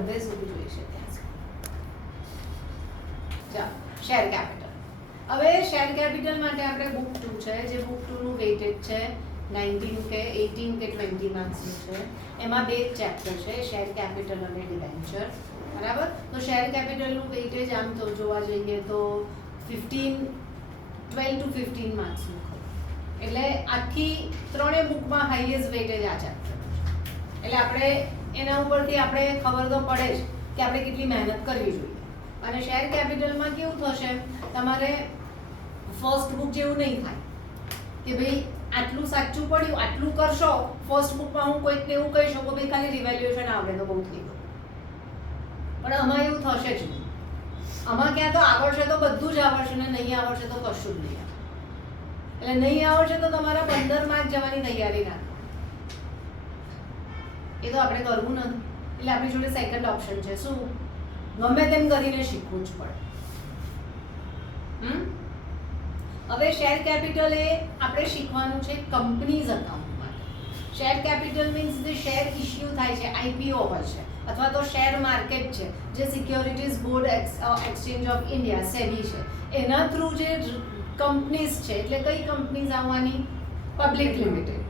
અડધે સુધી જોઈ છે ત્યાં સુધી. ચાલો શેર કેપિટલ. હવે શેર કેપિટલ માટે આપણે બુક 2 છે, જે બુક 2 નું વેઇટેજ છે 19 કે 18 કે 20 માર્ક્સનું છે. એમાં બે ચેપ્ટર છે, શેર કેપિટલ અને ડિવેન્ચર. બરાબર. તો શેર કેપિટલનું વેઇટેજ આમ તો જોવા જઈએ તો 12 to 15 માર્ક્સનું ખરું. એટલે આખી ત્રણેય બુકમાં હાઈએસ્ટ વેઇટેજ આ ચેપ્ટરનું છે. એટલે આપણે એના ઉપરથી આપણે ખબર તો પડે જ કે આપણે કેટલી મહેનત કરવી જોઈએ. અને શેર કેપિટલમાં કેવું થશે, તમારે ફર્સ્ટ બુક જેવું નહીં થાય કે ભાઈ આટલું સાચું પડ્યું આટલું કરશો. ફર્સ્ટ બુકમાં હું કોઈકને એવું કહી શકું ભાઈ ખાલી રિવેલ્યુએશન આવડે તો બહુ થઈ ગયું, પણ આમાં એવું થશે જ નહીં. આમાં ક્યાં તો આવડશે તો બધું જ આવડશે ને નહીં આવડશે તો કશું જ નહીં. એટલે નહીં આવડશે તો તમારા 15 માર્ક જવાની તૈયારી રાખો. એ તો આપણે કરવું નથી. એટલે આપણી જોડે સેકન્ડ ઓપ્શન છે શું, ગમે તેમ કરીને શીખવું જ પડે. હવે શેર કેપિટલ એ આપણે શીખવાનું છે કંપનીઝ અકાઉન્ટ માટે. શેર કેપિટલ મીન્સ જે શેર ઇશ્યુ થાય છે, આઈપીઓ હોય છે, અથવા તો શેર માર્કેટ છે, જે securities board exchange of India SEBI છે, એના થ્રુ જે કંપનીઝ છે. એટલે કઈ કંપનીઝ આવવાની, પબ્લિક લિમિટેડ.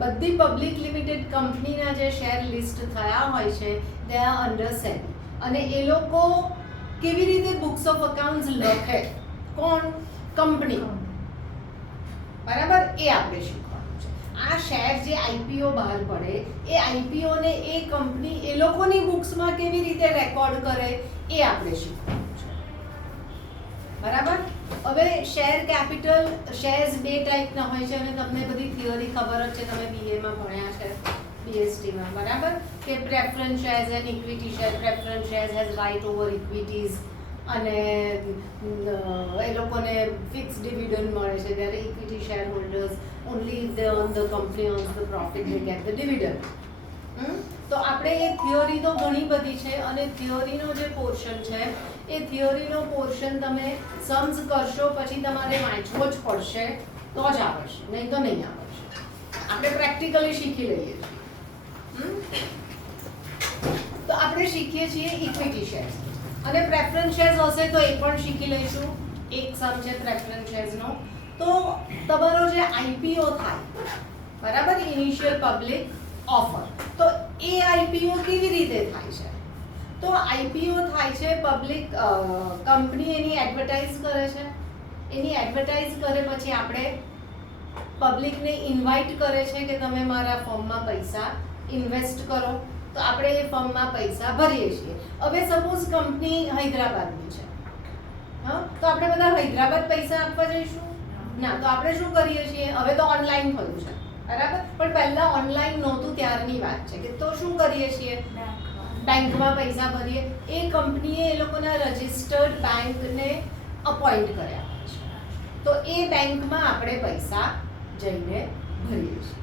બધી પબ્લિક લિમિટેડ કંપનીના જે શેર લિસ્ટ થયા હોય છે દે આર અંડર સેબી. અને એ લોકો કેવી રીતે બુક્સ ઓફ અકાઉન્ટ્સ લખે, કોણ, કંપની. બરાબર. એ આપણે શીખવાનું છે. આ શેર જે આઈપીઓ બહાર પડે એ આઈપીઓ ને એ કંપની એ લોકોની બુક્સમાં કેવી રીતે રેકોર્ડ કરે એ આપણે શીખવાનું છે. બરાબર. હવે શેર કેપિટલ, શેર્સ બે ટાઈપના હોય છે અને તમને બધી થિયરી ખબર જ છે, તમે બીએમાં ભણ્યા છે, બીએસટીમાં. બરાબર. કે preference shares and equity share. Preference shares has right over equities અને એ લોકોને ફિક્સ ડિવિડન્ડ મળે છે, ત્યારે equity share holders only if they earn the company earns the profit they get the dividend. તો આપણે એ થિયરી તો ઘણી બધી છે અને થિયરીનો જે પોર્શન છે એ થિયરીનો પોર્શન તમે સમ્સ કરશો પછી તમારે વાંચવો જ પડશે તો જ આવડશે, નહીં તો નહીં આવડશે. આપણે પ્રેક્ટિકલી શીખી લઈએ છીએ. તો આપણે શીખીએ છીએ ઇક્વિટી શેર્સ અને પ્રેફરન્સ શેર્સ હશે તો એ પણ શીખી લઈશું. એક સમ છે પ્રેફરન્સ શેર્સનો. તો તમારો જે આઈપીઓ થાય, બરાબર, ઇનિશિયલ પબ્લિક ઓફર, તો એ આઈપીઓ કેવી રીતે થાય છે? તો આઈપીઓ થાય છે પબ્લિક કંપની એની એડવર્ટાઇઝ કરે છે. એની એડવર્ટાઇઝ કરે પછી આપણે પબ્લિકને ઇન્વાઇટ કરે છે કે તમે મારા ફર્મમાં પૈસા ઇન્વેસ્ટ કરો. તો આપણે એ ફર્મમાં પૈસા ભરીએ છીએ. હવે સપોઝ કંપની હૈદરાબાદની છે, હા, તો આપણે બધા હૈદરાબાદ પૈસા આપવા જઈશું ના. તો આપણે શું કરીએ છીએ, હવે તો ઓનલાઈન થયું છે, બરાબર, પણ પહેલા ઓનલાઈન નહોતું ત્યારની વાત છે. કે તો શું કરીએ છીએ, બેંકમાં પૈસા ભરીએ. એ કંપનીએ એ લોકોના રજિસ્ટર્ડ બેંકને અપોઇન્ટ કર્યા હોય છે, તો એ બેંકમાં આપણે પૈસા જઈને ભરીએ છીએ.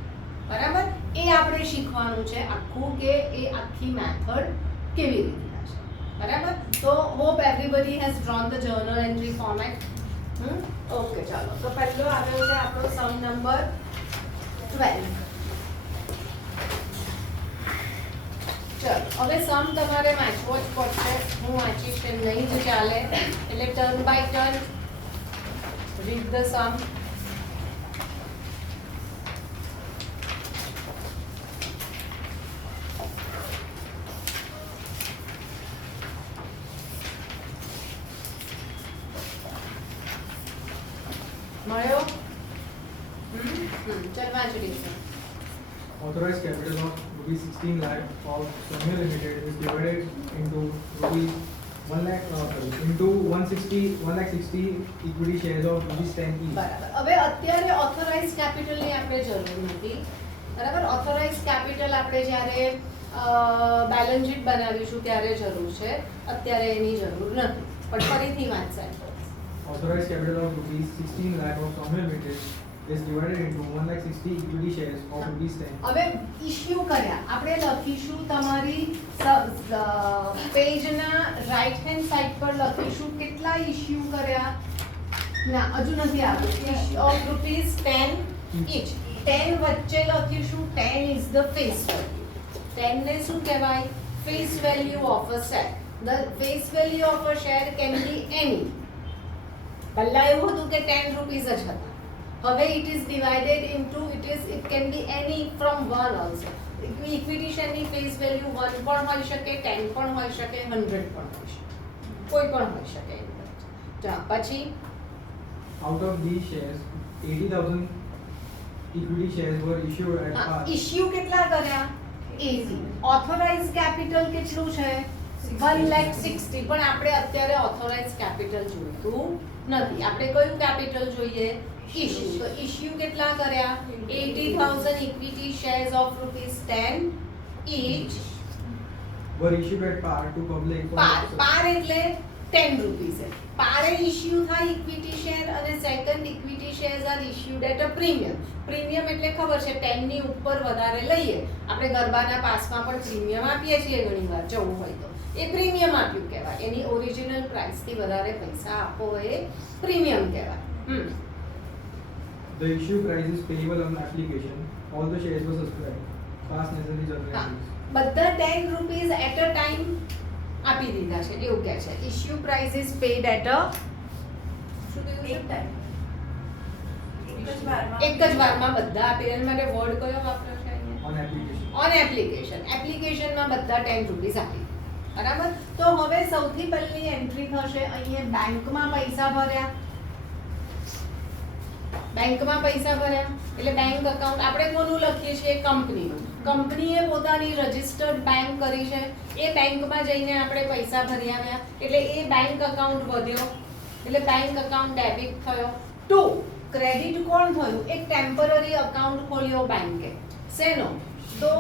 બરાબર. એ આપણે શીખવાનું છે આખું કે એ આખી મેથડ કેવી રીતે છે. બરાબર. તો hope everybody has drone the journal entry format. Okay, ચાલો. તો પહેલો આવ્યો છે આપણો સમ નંબર 12. ચલો હવે સમ તમારે વાંચવો જ પડશે. હું વાંચીશ નહીં જ ચાલે, એટલે turn by turn read the sum. મળ્યો? ચાલ વાંચ read. Authorized capital of rupees 16 lakh of Sonia Limited is divided into rupees 1 lakh into 160 equity shares of rupees 10 each. બરાબર. હવે અત્યારે ઓથોરાઇઝ કેપિટલની આપણે જરૂર નથી. બરાબર. ઓથોરાઇઝ કેપિટલ આપણે જ્યારે બેલેન્સ શીટ બનાવીશું ત્યારે જરૂર છે, અત્યારે એની જરૂર નથી. પણ ફરીથી વાંચ સાહેબ. Authorized capital of rupees 16 lakh of Sonia Limited is divided into 160 equity shares of rupees 10. હવે ઇશ્યુ કર્યા આપણે લખીશું તમારી પેજના રાઈટ હેન્ડ સાઈડ પર લખીશું કેટલા ઇશ્યુ કર્યા. ના, હજુ નથી આવ્યું. Of rupees 10 each. 10 વચ્ચે લખીશું 10 ઇઝ ધ ફેસ વેલ્યુ. 10 ને શું કહેવાય, face value of a share. The face value of a share can be any. પહેલા એવું હતું કે 10 રૂપીસ જ હતા. હવે it is divided into it can be any from 1 also. Equity શેરની ફેસ વેલ્યુ 1 પણ હોઈ શકે, 10 પણ હોઈ શકે, 100 પણ હોઈ શકે, કોઈ પણ હોઈ શકે. પછી Out of these shares, 80,000 equity shares were issued at par. Issue કેટલા કર્યા? 80. ઓથોરાઇઝ કેપિટલ કેટલું છે? 1,60,000. પણ આપણે અત્યારે ઓથોરાઇઝ કેપિટલ જોઈતું નથી. આપણે કયું કેપિટલ જોઈએ? ઇશ્યુ. તો ઇશ્યુ કેટલા કર્યા? 80,000 equity shares of ₹10 each. Were issued at par to public. Par એટલે 10 રૂપીસ. પારે ઇશ્યુ થાય ઇક્વિટી શેર, અને second equity shares are issued at a premium. Premium એટલે ખબર છે 10 ની ઉપર વધારે લઈએ. આપણે ગરબાના પાસમાં પણ પ્રીમિયમ આપીએ છીએ ઘણીવાર જવું હોય તો. એ પ્રીમિયમ આપ્યું કહેવાય. એની ઓરિજિનલ પ્રાઇસ થી વધારે પૈસા આપો એ પ્રીમિયમ કહેવાય. The issue price is payable on application. All the shares were subscribed. Past necessary general entries. બધા 10 રૂપીસ એટ અ ટાઈમ આપી દીધા છે એવું કહે છે. Issue price is paid at a શું કીધું છે? એક જ વારમાં બધા આપી. એના માટે વર્ડ કયો વાપર્યો છે અહીંયા? On application. On application. એપ્લિકેશનમાં બધા 10 રૂપીસ આપી. બરાબર. તો હવે સૌથી પહેલી એન્ટ્રી થશે અહીંયા બેંકમાં પૈસા ભર્યા. બેંકમાં પૈસા ભર્યા એટલે બેંક અકાઉન્ટ આપણે કોનું લખીએ છીએ? કંપનીનું. કંપનીએ પોતાની રજિસ્ટર્ડ બેંક કરી છે. એ બેંકમાં જઈને આપણે પૈસા ભરી આવ્યા એટલે એ બેંક અકાઉન્ટ વધ્યો એટલે બેંક અકાઉન્ટ ડેબિટ થયો. ટુ ક્રેડિટ કોણ થયું? એક ટેમ્પરરી અકાઉન્ટ ખોલ્યો બેંકે. શેનો? તો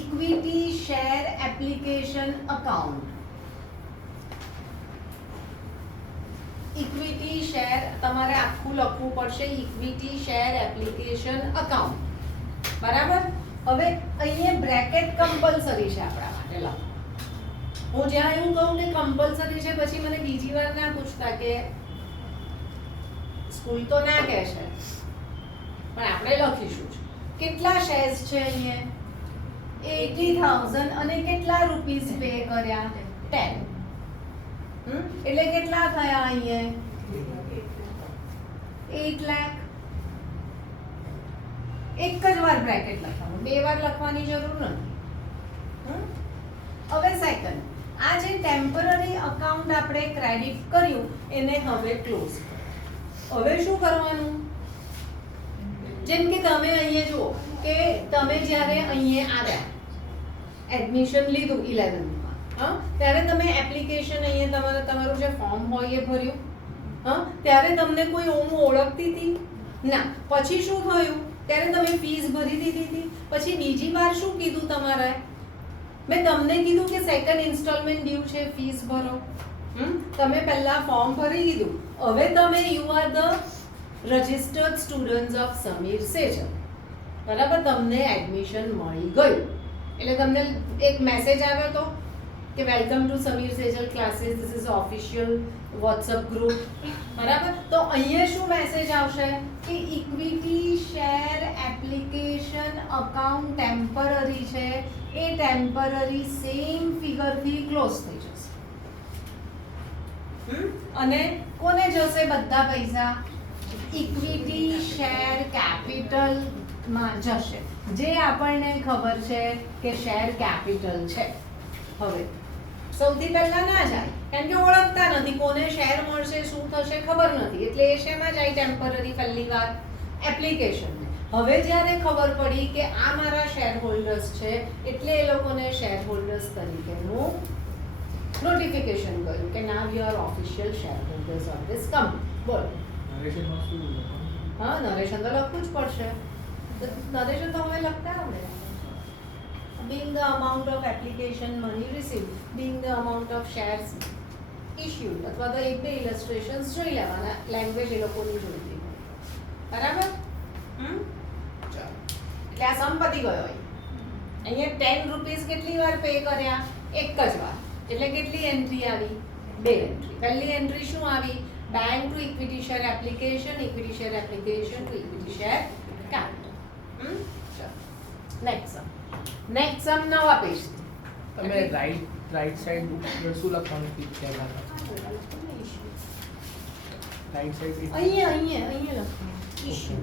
equity share application account. Equity share તમારે આખું લખવું પડશે. Equity share application account. બરાબર. હવે અહીંયા બ્રેકેટ કમ્પલસરી છે આપણા માટે. લખો. હું જ્યાં એવું કહું કે કમ્પલસરી છે પછી મને બીજી વાર ના પૂછતા કે સ્કૂલ તો ના કહે છે પણ આપણે લખીશું જ. કેટલા શેર્સ છે અહીંયા? 80,000 અને કેટલા રૂપીસ પે કર્યા? 10. એટલે કેટલા થયા અહીંયા? 8 લાખ. એક જ વાર બ્રેકેટ લખવાનું, બે વાર લખવાની જરૂર નથી. હવે સેકન્ડ, આ જે ટેમ્પરરી અકાઉન્ટ આપણે ક્રેડિટ કર્યું એને હવે ક્લોઝ. હવે શું કરવાનું? જેમ કે તમે અહીંયા જુઓ કે તમે જ્યારે અહીંયા આવ્યા, એડમિશન લીધું 11માં, ત્યારે તમે એપ્લિકેશન અહીંયા તમારું જે ફોર્મ હોય એ ભર્યું. ત્યારે તમને કોઈ ઓળખતી હતી ના. પછી શું થયું? ત્યારે તમે ફીસ ભરી દીધી હતી. પછી બીજી વાર શું કીધું તમારે? મેં તમને કીધું કે સેકન્ડ ઇન્સ્ટોલમેન્ટ ડ્યુ છે, ફીસ ભરો. તમે પહેલા ફોર્મ ભરી દીધું. હવે તમે you are the registered students of Sameer Sejal. બરાબર. તમને એડમિશન મળી ગયું એટલે તમને એક મેસેજ આવ્યો હતો કે welcome to Sameer Sejal classes, this is official WhatsApp group. બરાબર. તો અહીંયા શું મેસેજ આવશે કે equity share application account temporary છે, એ ટેમ્પરરી સેમ ફિગરથી ક્લોઝ થઈ જશે. અને કોને જશે બધા પૈસા? ઇક્વિટી શેર કેપિટલ માં જશે, જે આપણને ખબર છે કે શેર કેપિટલ છે. હવે સૌથી પહેલા ના જાય કારણ કે ઓળખતા નથી, કોને શેર મળશે, શું થશે ખબર નથી, એટલે એ શેમાં જાય? ટેમ્પરરી પહેલી વાર એપ્લિકેશન. હવે જ્યારે ખબર પડી કે આ મારા શેર હોલ્ડર્સ છે એટલે એ લોકોને શેર હોલ્ડર્સ તરીકેનું નોટિફિકેશન કર્યું કે now you are official share holders of this company. બોલો. નરેશનમાં શું લખવાનું? નરેશન તો લખવું જ પડશે. નરેશન તો હવે લખતા આવડે. being the amount of application money received, being the amount of shares issued, અથવા તો એક બે ઇલસ્ટ્રેશન્સ જોઈ લેવાના, લેંગ્વેજ એ લોકોની જોઈતી હોય. બરાબર. ચાલો, એટલે આ સમ પતી ગયો. અહીંયા 10 રૂપીસ કેટલી વાર પે કર્યા? એક જ વાર. એટલે કેટલી એન્ટ્રી આવી? 2 એન્ટ્રી. પહેલી એન્ટ્રી શું આવી? Bank to equity share application, equity share application to equity share capital. ચાલો, નેક્સ્ટ સમ. નેક્સ્ટ સમ નવા પેજથી. તમે રાઈટ સાઈડ ઉપર શું લખવાનું કીધું પહેલા રાઈટ સાઈડ અહીંયા લખો ઇશ્યુ,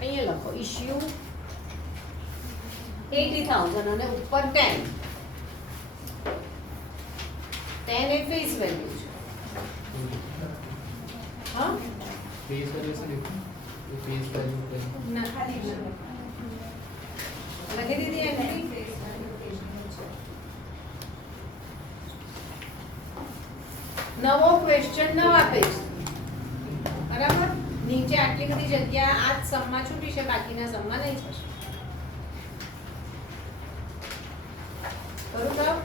અહીંયા લખો ઇશ્યુ 80,000 અને ઉપર 10 એ ફેસ વેલ્યુ છે. હા ફેસ વેલ્યુ શું લખ્યું ફેસ વેલ્યુ લખી દીધી એન્ટ્રી. નવો ક્વેશ્ચન નવા પેજ, બરાબર. નીચે આટલી બધી જગ્યા આ જ સમમાં છૂટી છે, બાકીના સમમાં નહીં થશે. કરું કામ?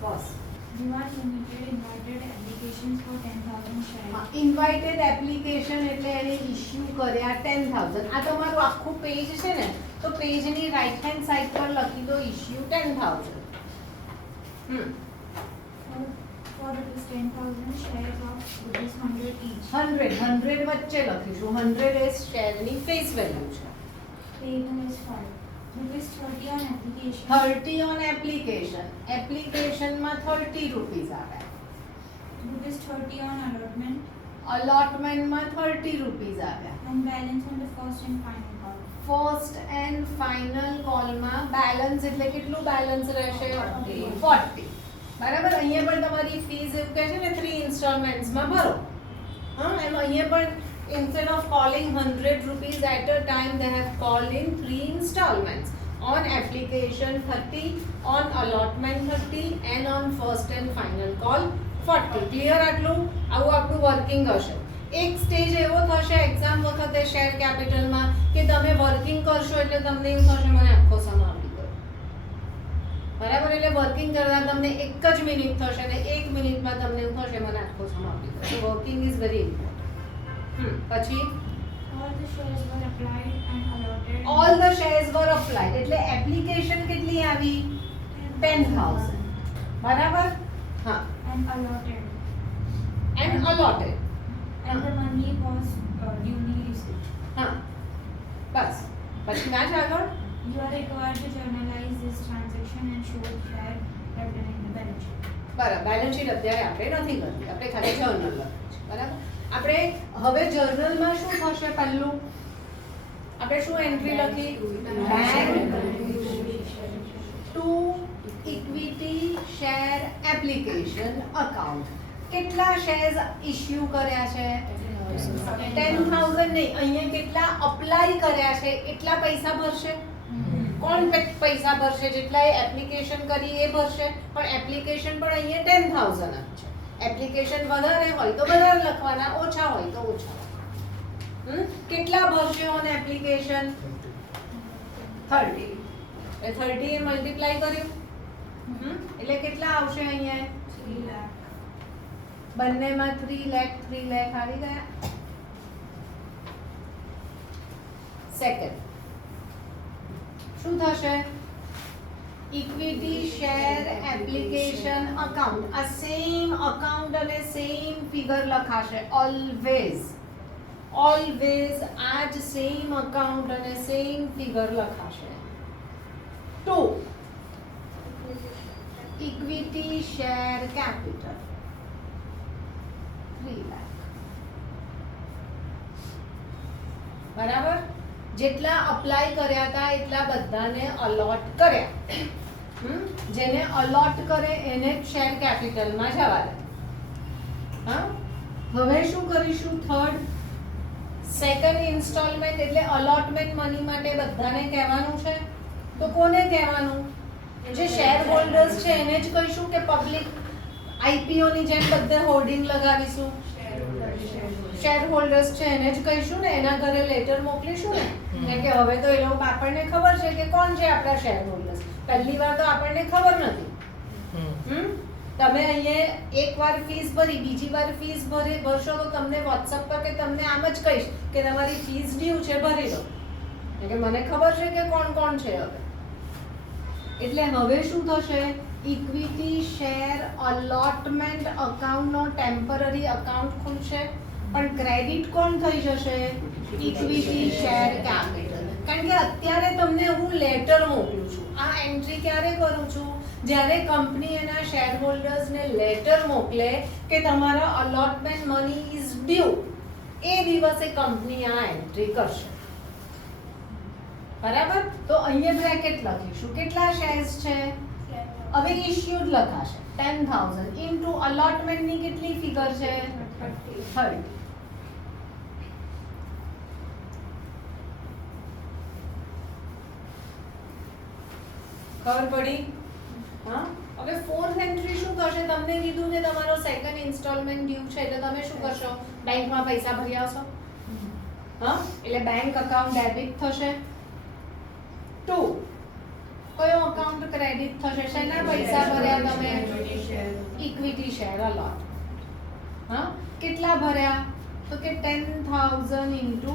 બસ. ઇન્વાઇટેડ એપ્લિકેશન એટલે એને ઇશ્યુ કર્યા 10,000. આ તમારું આખું પેજ છે ને, તો પેજની રાઈટ હેન્ડ સાઈડ પર લખી દો issue 10,000. For rupees 10,000 shares of rupees 100 each. 100 વચ્ચે લખીશું. 100 એ શેરની ફેસ વેલ્યુ છે. Payment is 5. Rupees 30 on application. 30 on application. એપ્લિકેશનમાં 30 રૂપીસ આવે. Rupees 30 on allotment. અલોટમેન્ટમાં 30 રૂપીસ આવ્યા. And balance on the first and final call. First and final કોલમાં બેલેન્સ એટલે કેટલું બેલેન્સ રહેશે? 40. બરાબર. અહીંયા પણ તમારી ફીસ એવું કહે છે ને 3 ઇન્સ્ટોલમેન્ટ્સમાં ભરો. હા, એમ અહીંયા પણ instead of calling 100 rupees at a time, they have called in 3 installments. On application 30, on allotment 30 and on first and final call 40. Clear? આટલું આવું આપણું વર્કિંગ હશે. એક સ્ટેજ એવો થશે એક્ઝામ વખતે શેર કેપિટલમાં કે તમે વર્કિંગ કરશો એટલે તમને એવું થશે મને આખો સમ આપી દો. બરાબર. એટલે વર્કિંગ કરતા તમને 1 જ મિનિટ થશે અને 1 મિનિટમાં તમને એવું થશે મને આખો સમ આપી દો. So working is very important. પછી All the shares were applied and allotted. All the shares were applied એટલે એપ્લિકેશન કેટલી આવી? 10,000. બરાબર. હા. And allotted. And allotted. And the money was duly received. હા. બસ. પછી ના જ આગળ. You are required to journalize this transaction and show share capital in the balance sheet. બરાબર. બેલેન્સ શીટ અત્યારે આપણે નથી કરવી, આપણે ખાલી જર્નલ લખવું છે. બરાબર. આપણે હવે જર્નલમાં શું થશે? પહેલું આપણે શું એન્ટ્રી લખી? Bank to equity share application account. કેટલા શેર્સ ઇશ્યુ કર્યા છે? 10,000 નહીં, અહીંયા કેટલા અપ્લાય કર્યા છે એટલા પૈસા ભરશે. કોણ પૈસા ભરશે? જેટલા એપ્લિકેશન કરી એ ભરશે. પણ એપ્લિકેશન પણ અહીંયા 10,000 જ છે. એપ્લિકેશન વધારે હોય તો વધારે લખવાના, ઓછા હોય તો ઓછા. કેટલા ભરશે on application? 30. A 30 A multiply કર્યું એટલે કેટલા આવશે અહીંયા? 3 lakh. બંનેમાં 3 લાખ આવી ગયા. સેકન્ડ શું થશે? Equity share application account. આ સેમ અકાઉન્ટ અને સેમ ફિગર લખાશે ઓલવેઝ. ઓલવેઝ આ જ સેમ અકાઉન્ટ અને સેમ ફિગર લખાશે. 2 ઇક્વિટી શેર કેપિટલ 3 લાખ. બરાબર. જેટલા અપ્લાય કર્યા હતા એટલા બધાને અલોટ કર્યા. જેને અલોટ કરે એને શેર કેપિટલમાં જવા દે. હા. હવે શું કરીશું? થર્ડ સેકન્ડ ઇન્સ્ટોલમેન્ટ એટલે અલોટમેન્ટ મની માટે બધાને કહેવાનું છે. તો કોને કહેવાનું? જે શેર હોલ્ડર્સ છે એને જ કહીશું કે પબ્લિક આઈપીઓ ની જેમ બધે હોર્ડિંગ લગાવીશું? શેર હોલ્ડર્સ છે એને જ કહીશું ને, એના ઘરે લેટર મોકલીશું ને. કેમ કે હવે તો એ લોકો આપણને ખબર છે કે કોણ છે આપણા શેર હોલ્ડર્સ. પહેલી વાર તો આપણને ખબર નથી. તમે અહીંયા એક વાર ફીસ ભરી, બીજી વાર ફીસ ભરશો તો તમને વોટ્સઅપ પર કે તમને આમ જ કહીશ કે તમારી ફીસ ડ્યુ છે, ભરી લો. કેમ કે મને ખબર છે કે કોણ કોણ છે હવે. એટલે હવે શું થશે? ઇક્વિટી શેર અલોટમેન્ટ અકાઉન્ટનો ટેમ્પરરી અકાઉન્ટ ખુલશે, પણ ક્રેડિટ કોણ થઈ જશે? Equity share capital. કારણ કે અત્યારે તમને હું લેટર મોકલું છું. આ એન્ટ્રી ક્યારે કરું છું? જ્યારે કંપની એના શેર હોલ્ડર્સને લેટર મોકલે કે તમારા અલોટમેન્ટ મની ઇઝ ડ્યુ, એ દિવસે કંપની આ એન્ટ્રી કરશે. બરાબર? તો અહીંયા બ્રેકેટ લખીશું. કેટલા શેર્સ છે? હવે ઇશ્યુડ લખાશે 10,000 ઇન્ટુ અલોટમેન્ટની કેટલી ફિગર છે? 30. ખબર પડી? હા. હવે ફોર્થ એન્ટ્રી શું કરશે? તમને કીધું કે તમારો સેકન્ડ ઇન્સ્ટોલમેન્ટ ડ્યુ છે, એટલે તમે શું કરશો? બેંકમાં પૈસા ભરી આવશો. હા, એટલે બેંક અકાઉન્ટ ડેબિટ થશે. 2 કયો અકાઉન્ટ ક્રેડિટ થશે? શેના પૈસા ભર્યા તમે? Equity share allot. હા, કેટલા ભર્યા? તો કે 10,000 ઇન્ટુ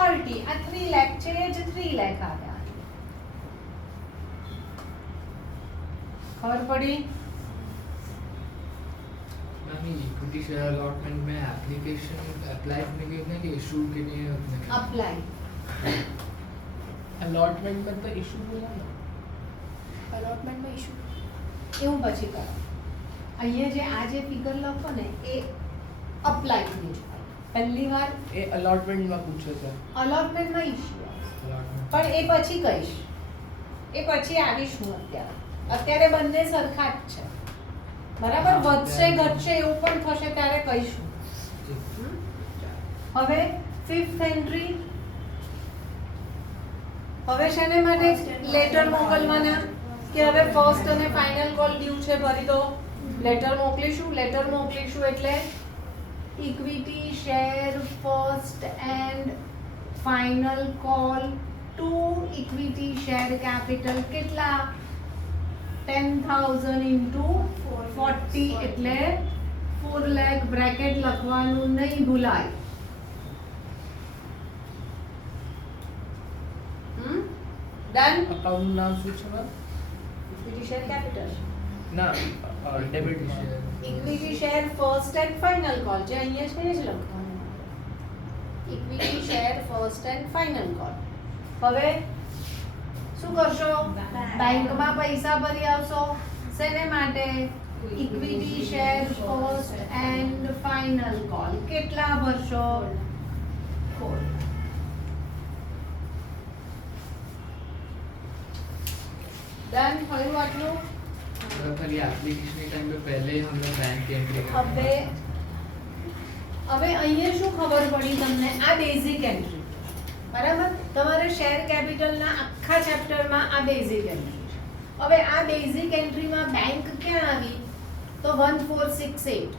30. આ 3 લાખ છે, એ જ 3 લાખ આવ્યા. खबर पड़ी? मैम इक्विटी शेयर अलॉटमेंट में एप्लीकेशन अप्लाई करने के लिए कि इशू के लिए अप्लाई अलॉटमेंट में तो इशू बोला ना, અલોટમેન્ટમાં ઇશ્યુ એવું પછી કરો. અહીંયા જે આ જે ફિગર લખો ને એ અપ્લાયની છે. પહેલી વાર એ અલોટમેન્ટમાં પૂછે છે. અલોટમેન્ટમાં ઇશ્યુ अलॉटमेंट પણ એ પછી કહીશ, એ પછી આવીશું. અત્યારે બંને સરખા જ છે. બરાબર? વધશે ઘટશે એવું પણ થશે ત્યારે કહીશું. હવે ફિફ્થ એન્ટ્રી. હવે શેને માટે લેટર મોકલવાના કે હવે ફર્સ્ટ અને ફાઇનલ કોલ ડ્યુ છે, ભરી દો. લેટર મોકલીશું. લેટર મોકલીશું એટલે equity share first and final call to equity share capital. કેટલા? 10,000 ઇન્ટુ 40 એટલે 4 લાખ. બ્રેકેટ લખવાનું નહીં ભૂલાય. ડન. અકાઉન્ટ નામ શું છે મેમ? Equity share capital. ના, debit share equity share first and final call જે અહીંયા છે એ જ લખવાનું. Equity share first and final call. હવે શું કરશો? બેંકમાં પૈસા ભરી આવશો. શેને માટે? Equity share first and final call. કેટલા ભરશો? 4. ડન. થયું આટલું? मतलब खाली एप्लीकेशन के टाइम पे पहले ही हमने बैंक की एंट्री હવે અહીંયા શું ખબર પડી તમને? આ બેઝિક એન્ટ્રી. બરાબર? તમારે શેર કેપિટલના આખા ચેપ્ટરમાં આ બેઝિક એન્ટ્રી છે. હવે આ બેઝિક એન્ટ્રીમાં બેંક ક્યાં આવી? તો 1468.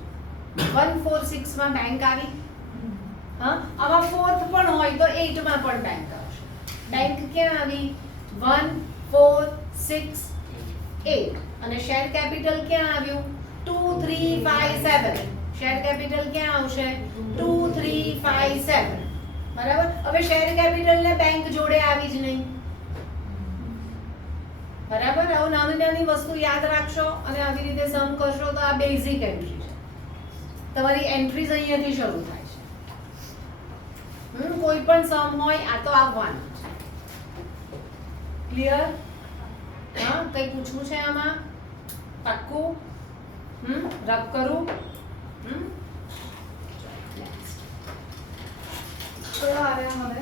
146 માં બેંક આવી. હા, આમાં ફોર્થ પણ હોય તો 8 માં પણ બેંક આવશે. બેંક ક્યાં આવી? 1468. અને શેર કેપિટલ ક્યાં આવ્યું? 2357. શેર કેપિટલ ક્યાં આવશે? 2357. બરાબર? હવે શેર કેપિટલ ને બેંક જોડે આવી જ નહીં. બરાબર? આવું નાની નાની વસ્તુ યાદ રાખશો અને આવી રીતે સમ કરશો તો આ બેઝિક એન્ટ્રી છે. તમારી એન્ટ્રીઝ અહીંયાથી શરૂ થાય છે. કોઈ પણ સમ હોય આ તો આવવાનું છે. ક્લિયર? હા, કઈ પૂછવું છે આમાં? પાક્કું? રબ કરું? કયો આવ્યા હવે?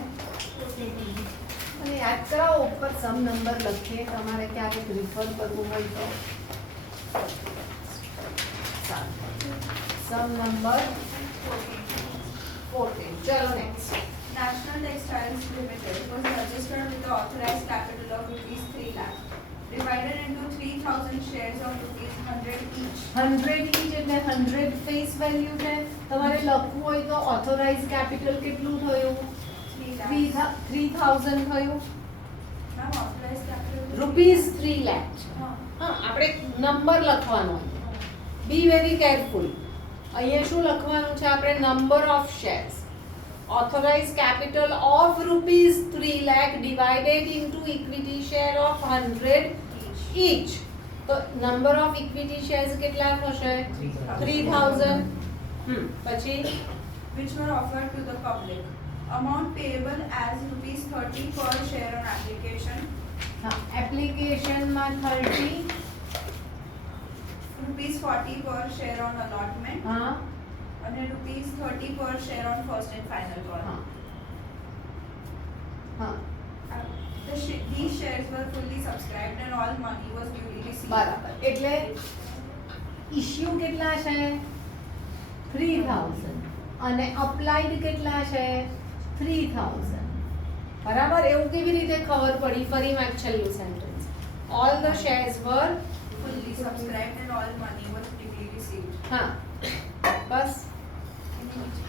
અને યાદ કરાવો, ઉપર સમ નંબર લખીએ. તમારે ક્યારેક રિફર કરવું હોય તો સમ નંબર 14. ચલો next. National Textiles Limited was registered with the authorized capital of rupees 3 lakh, divided divided into 3,000 shares of rupees 100 each. 100 each એટલે 100 ફેસ વેલ્યુ છે. તમારે લખવું હોય તો ઓથોરાઇઝ કેપિટલ કેટલું થયું? 3 lakhs. 3000 થયું. Ma'am, authorized capital. Rupees 3 lakh છે. હા. હા, આપણે નંબર લખવાનો. Be very careful. અહીંયા શું લખવાનું છે? આપણે number of shares. Authorized capital of rupees 3 lakh divided into equity share of 100 each. તો number of equity shares કેટલા થશે? 3000. પછી Which were offered to the public. Amount payable as rupees 30 per share on application. Application માં 30. Rupees 40 per share on allotment. હા And rupees 30 per share on first and final call. હા હા These shares were fully subscribed and all money was duly received. બરાબર. એટલે issue કેટલા છે? 3000 અને applied કેટલા છે? 3000. બરાબર. એવું કેવી રીતે ખબર પડી? ફરી વાંચ છેલ્લું sentence. All the shares were Fully subscribed and all money was duly received. હા બસ.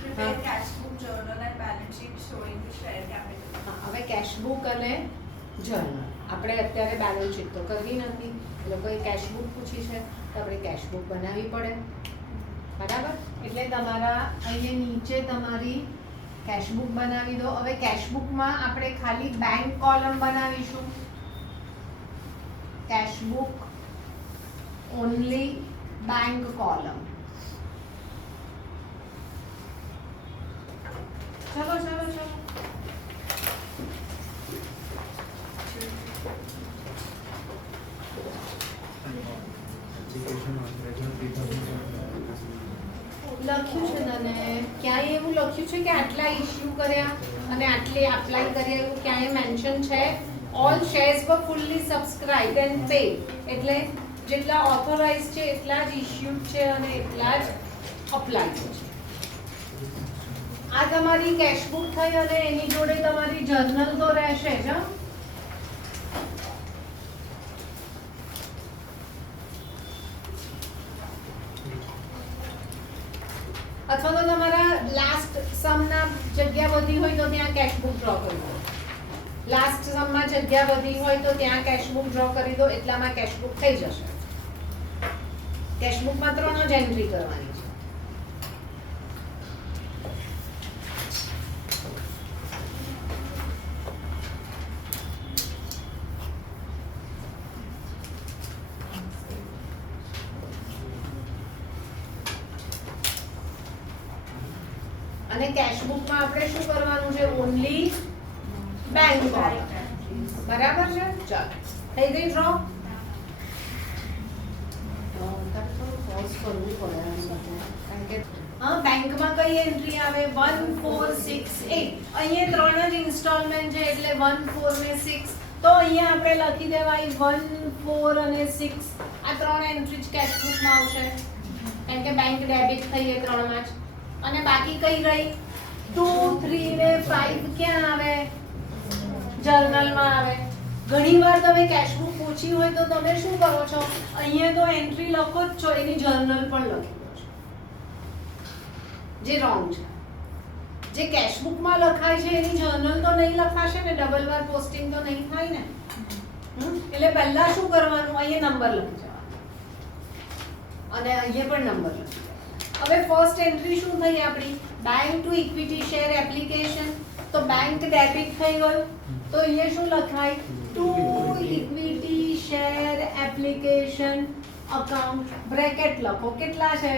Prepare cash book, journal and balance sheet showing the share capital. હા, હવે કેશ બુક અને જર્નલ. આપણે અત્યારે બેલેન્સ શીટ તો કરવી નથી. એ લોકોએ કેશ બુક પૂછી છે તો આપણે કેશ બુક બનાવવી પડે. બરાબર. એટલે તમારા અહીંયા નીચે તમારી કેશ બુક બનાવી દો. હવે કેશ બુકમાં આપણે ખાલી બેંક કોલમ બનાવીશું. Cash book only bank column. ચલો ચલો ચલો. લખ્યું છે તને ક્યાંય એવું લખ્યું છે કે આટલા ઇશ્યુ કર્યા અને આટલી એપ્લાય કર્યા એવું ક્યાંય મેન્શન છે? All shares were fully subscribed and paid. એટલે જેટલા ઓથોરાઇઝ છે એટલા જ ઇશ્યુડ છે અને એટલા જ અપ્લાય છે. આ તમારી કેશબુક થઈ અને એની જોડે તમારી જર્નલ તો રહેશે જ. હં? અથવા તો તમારા લાસ્ટ સમના જગ્યા વધી હોય તો ત્યાં કેશબુક ડ્રો કરી દો. લાસ્ટ સમમાં જગ્યા વધી હોય તો ત્યાં કેશબુક ડ્રો કરી દો. એટલામાં કેશબુક થઈ જશે. કેશબુકમાં 3 જ એન્ટ્રી કરવાની છે. અને કેશબુકમાં આપણે શું કરવાનું છે? Only bank column. બરાબર છે? ચાલો થઈ ગઈ ડ્રો. બેંકમાં કઈ એન્ટ્રી આવે? 1468. અહીંયા 3 જ ઇન્સ્ટોલમેન્ટ છે એટલે 1 4 ને 6. તો અહીંયા આપણે લખી દેવાય 1 4 અને 6. આ 3 એન્ટ્રી જ કેશબુકમાં આવશે કારણ કે બેંક ડેબિટ થઈ એ 3માં જ. અને બાકી કઈ રહી? 2 3 ને 5 ક્યાં આવે? જર્નલમાં આવે. ઘણીવાર તમે કેશબુક પૂછી હોય તો તમે શું કરો છો? અહીંયા તો એન્ટ્રી લખો જ છો, એની જર્નલ પણ લખી દો છો, જે રોંગ છે. જે કેશબુકમાં લખાય છે એની જર્નલ તો નહીં લખાશે ને, ડબલ વાર પોસ્ટિંગ તો નહીં થાય ને. એટલે પહેલા શું કરવાનું? અહીંયા નંબર લખી જવાનો અને અહીંયા પણ નંબર લખી જવાનો. હવે ફર્સ્ટ એન્ટ્રી શું થઈ આપણી? Bank to equity share application. તો બેંક ડેબિટ થઈ ગયું તો અહીંયા શું લખાય? Two equity share application account bracket લખો. કેટલા છે?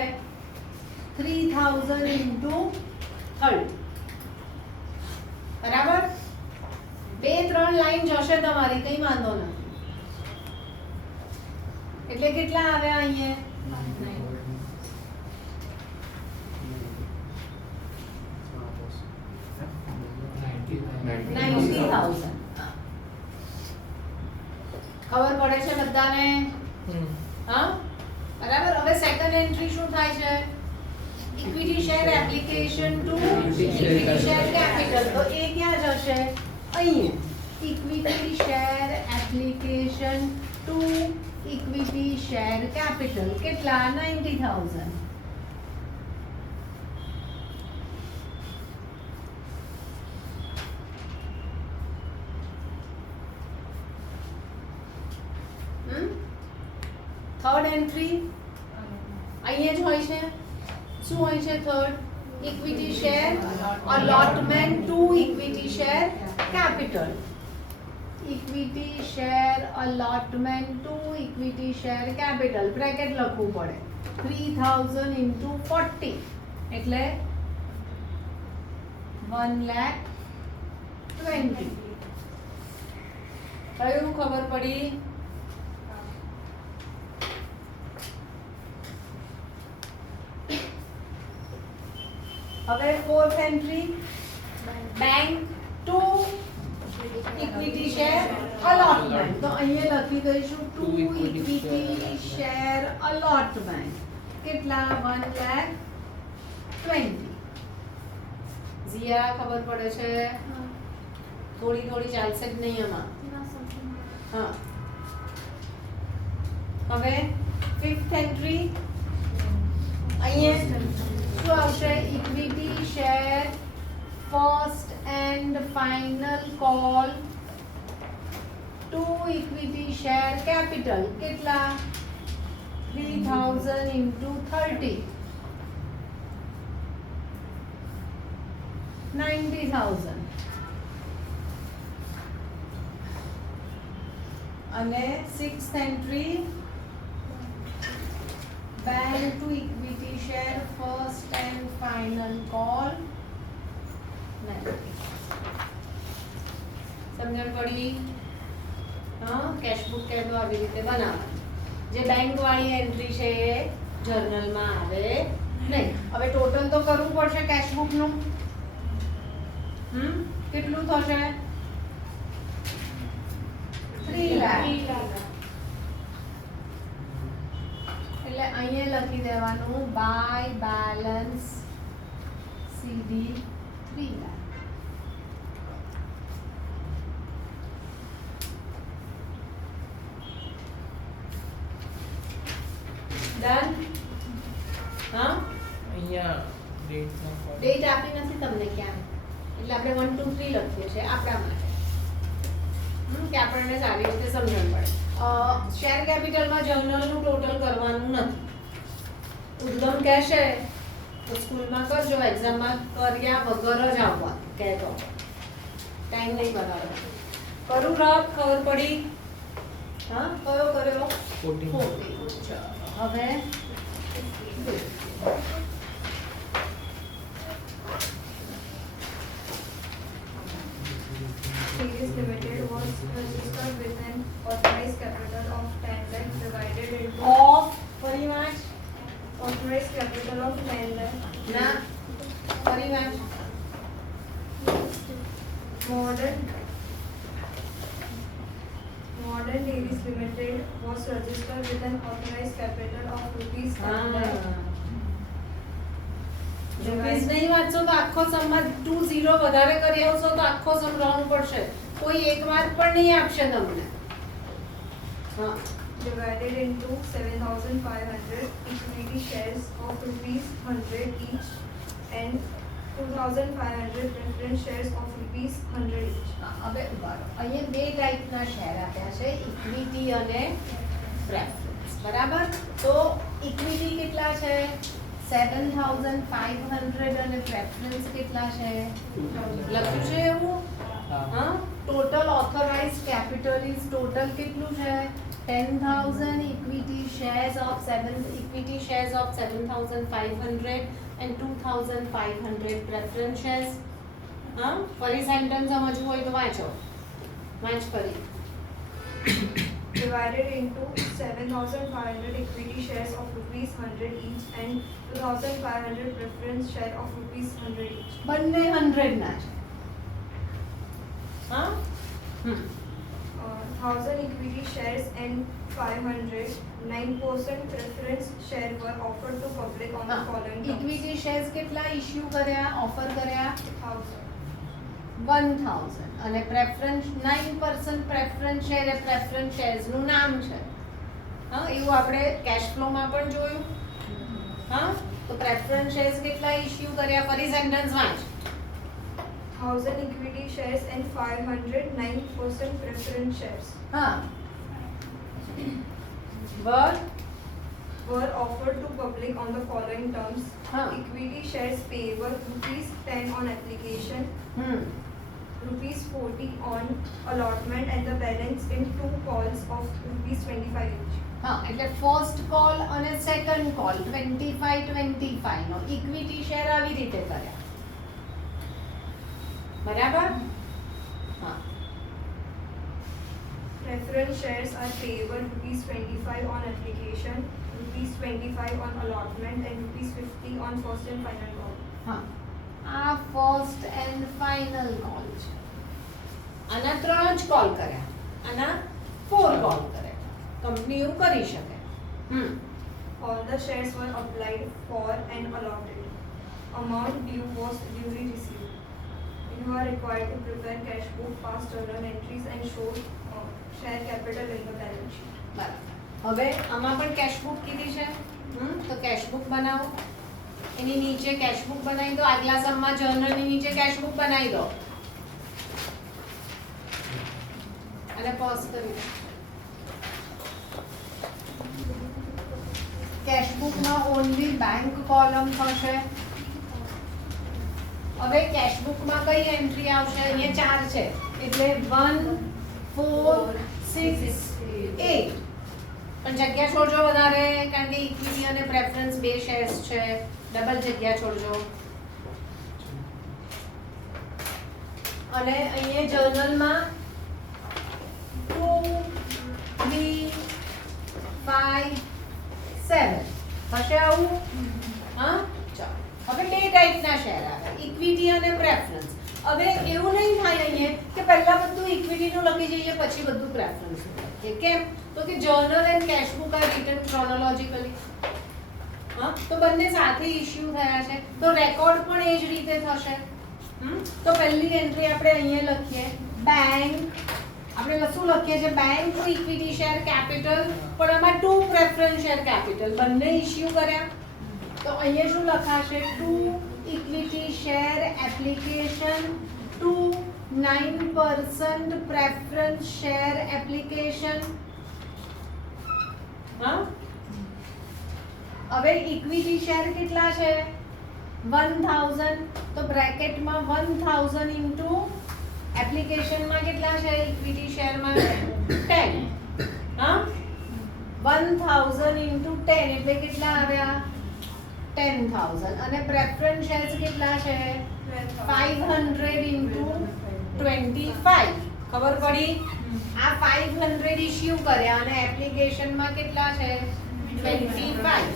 3000 into 30. બરાબર. 2-3 લાઈન જશે તમારી, કઈ વાંધો નથી. એટલે કેટલા આવ્યા અહીંયા? 90,000. ખબર પડે છે બધાને? હા બરાબર. હવે સેકન્ડ એન્ટ્રી શું થાય છે? Equity share application to equity share capital. તો એ ક્યાં જશે? અહીંયા. Equity share application to equity share capital કેટલા 90,000. થર્ડ એન્ટ્રી અહીંયા જ હોય છે. શું હોય છે third? Equity share allotment to equity share capital. Equity share allotment to equity share capital bracket લખવું પડે. 3,000 into 40 એટલે 1,20,000. કયું ખબર પડી? હવે fourth entry bank to equity share allotment. તો અહીંયા લખી દઈશું ટુ ઇક્વિટી શેર અલોટમેન્ટ કેટલા 1,20,000. ઝિયા ખબર પડે છે? થોડી થોડી ચાલશે જ નહીં આમાં. હા હવે ફિફ્થ એન્ટ્રી અહીંયા શું આવશે? Equity share first and final call to equity share capital કેટલા 3,000 into 30 90,000. અને sixth entry bank to equity share first and final call 90. સમજણ પડી? હા કેશબુક કેમ આવી રીતે બનાવવાની. જે બેંક વાળી એન્ટ્રી છે એ જર્નલમાં આવે નહીં. હવે ટોટલ તો કરવું પડશે કેશબુક નું. કેટલું થશે? 3 લાખ. એટલે અહીંયા લખી દેવાનું by balance C 3 lakh. Done? હા અહીંયા ડેટ નાખવાનું. ડેટ આપી નથી તમને ક્યાં, એટલે આપણે 1 2 3 લખીએ છીએ આપણા માટે કે આપણને સારી રીતે સમજણ પડે. શેર કેપિટલમાં જર્નલનું ટોટલ કરવાનું નથી. ઉદ્ગમ કહેશે તો સ્કૂલમાં કરજો, એક્ઝામમાં કર્યા વગર જ આવવા કહેતો. ટાઈમ નહીં બનાવો. કરું રાત ખબર પડી? હા કયો કર્યો? 14. 14. હવે Series Limited was registered with an authorized capital of 10 lakh divided into of ફરી વાંચ. authorized capital of 10 lakh. ના ફરી વાંચ. Modern Dairies Limited was registered with an authorized capital of rupees 10 lakh. Rupees નહીં વાંચશો તો આખો સમમાં 2 0 વધારે કરી આવશો તો આખો સમ રોંગ પડશે. કોઈ એક માર્ક પણ નહીં આપશે તમને. હા Divided into 7,500 equity shares of rupees 100 each and 2,500 preference shares of rupees 100 each. હવે ઉભા રહો. અહીંયા બે ટાઈપના શેર આપ્યા છે, ઇક્વિટી અને પ્રેફરન્સ. બરાબર? તો ઇક્વિટી કેટલા છે? 7,500 અને પ્રેફરન્સ કેટલા છે? લખ્યું છે એવું? હા total authorised capital is total કેટલું છે? 10,000 equity shares of 7,500 and 2,500 preference shares. હા ફરી સેન્ટેન્સ સમજવું હોય તો વાંચો. વાંચ ફરી. Divided into 7,500 equity shares of rupees 100 each and 2,500 preference share of rupees 100 each. બંને 100 ના છે. હા 1,000 equity shares and 500 9% preference share were offered to public on the following terms. Equity shares કેટલા ઇશ્યુ કર્યા, ઓફર કર્યા? 1,000. 1,000 અને પ્રેફરન્સ 9% પ્રેફરન્સ શેર એ preference shares નું નામ છે. હા એવું આપણે કેશ ફ્લોમાં પણ જોયું. હા તો પ્રેફરન્સ શેર્સ કેટલા ઇશ્યુ કર્યા? ફરી સેન્ટેન્સ વાંચ. 1000 equity shares and 509% preference shares હા were offered to public on the following terms. Huh. Equity shares payable ₹10 on application, ₹40 on allotment, and the balance in 2 calls of ₹25 each. હા એટલે first call અને second call 25 નો equity share આવી રીતે કર્યા. બરાબર? હા Preference shares are payable ₹25 on application, ₹25 on allotment, and ₹50 on first and final call. હા આ ફર્સ્ટ એન્ડ ફાઇનલ કોલ છે. આના 3 જ કોલ કર્યા, આના 4 કોલ કર્યા. કંપની એવું કરી શકે. All the shares were applied for and allotted. Amount due was duly received. You are required to prepare cash book, past journal entries, and show share capital in the balance sheet. બરાબર. હવે આમાં પણ cache book કીધી છે. તો cache book બનાવો. એની નીચે cache book બનાવી દો. આગલા સમમાં જર્નલની નીચે કેશ બુક બનાવી દો. અને પોઝ કરી દો. કેશ બુકમાં ઓનલી બેંક કોલમ થશે. હવે કેશ બુકમાં કઈ એન્ટ્રી આવશે? અહીંયા 4 છે એટલે 1 4 6 8 પણ જગ્યા છોડજો વધારે કારણ કે ઇક્વિટી અને પ્રેફરન્સ 2 શેર્સ છે. ડબલ જગ્યા છોડજો. અને અહીંયા જર્નલમાં 2 3 5 7 હશે આવું. હા ચાલો હવે 2 ટાઈપના શેર આવે, ઇક્વિટી અને પ્રેફરન્સ. હવે એવું નહીં થાય અહીંયા કે પહેલા બધું ઇક્વિટીનું લખી જઈએ પછી બધું પ્રેફરન્સનું લખીએ. કેમ? તો કે journal and cash book are written chronologically. હા તો બંને સાથે ઇશ્યુ થયા છે તો રેકોર્ડ પણ એ જ રીતે થશે. તો પહેલી એન્ટ્રી આપણે અહીંયા લખીએ બેંક. આપણે શું લખીએ છીએ? Bank to equity share capital, પણ આમાં 2 પ્રેફરન્સ શેર કેપિટલ બંને ઇશ્યુ કર્યા. તો અહીંયા શું લખાશે? 2 equity share application to 9% preference share application. હા હવે ઇક્વિટી શેર કેટલા છે? 1000. તો બ્રેકેટમાં 1000 ઇન્ટુ એપ્લિકેશનમાં કેટલા છે? ઇક્વિટી શેરમાં 10. હા 1000 ઇન્ટુ 10 એટલે કેટલા આવ્યા? 10000. અને પ્રેફરન્સ શેર્સ કેટલા છે? 500 ઇન્ટુ 25. ખબર પડી? આ 500 ઇશ્યુ કર્યા અને એપ્લિકેશનમાં કેટલા છે? 25.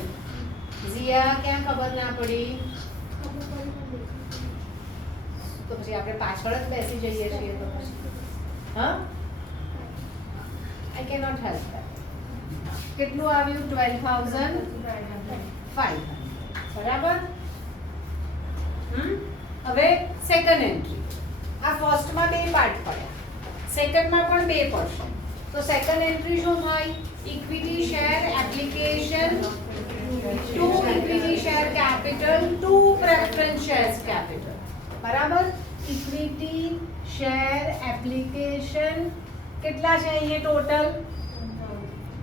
ઝિયા ક્યાં ખબર ના પડી? તો પછી આપણે પાછળ જ બેસી જઈએ છીએ તો પછી. હા આઈ કેનોટ હેલ્પ ધેટ. કેટલું આવ્યું? 12500. બરાબર? હવે સેકન્ડ એન્ટ્રી. આ ફર્સ્ટમાં 2 પાર્ટ પડ્યા, સેકન્ડમાં પણ 2 પડશે. તો સેકન્ડ એન્ટ્રી શું થાય? Equity share application to equity share capital to preference shares capital. બરાબર? ઇક્વિટી શેર એપ્લિકેશન કેટલા છે અહીંયા ટોટલ?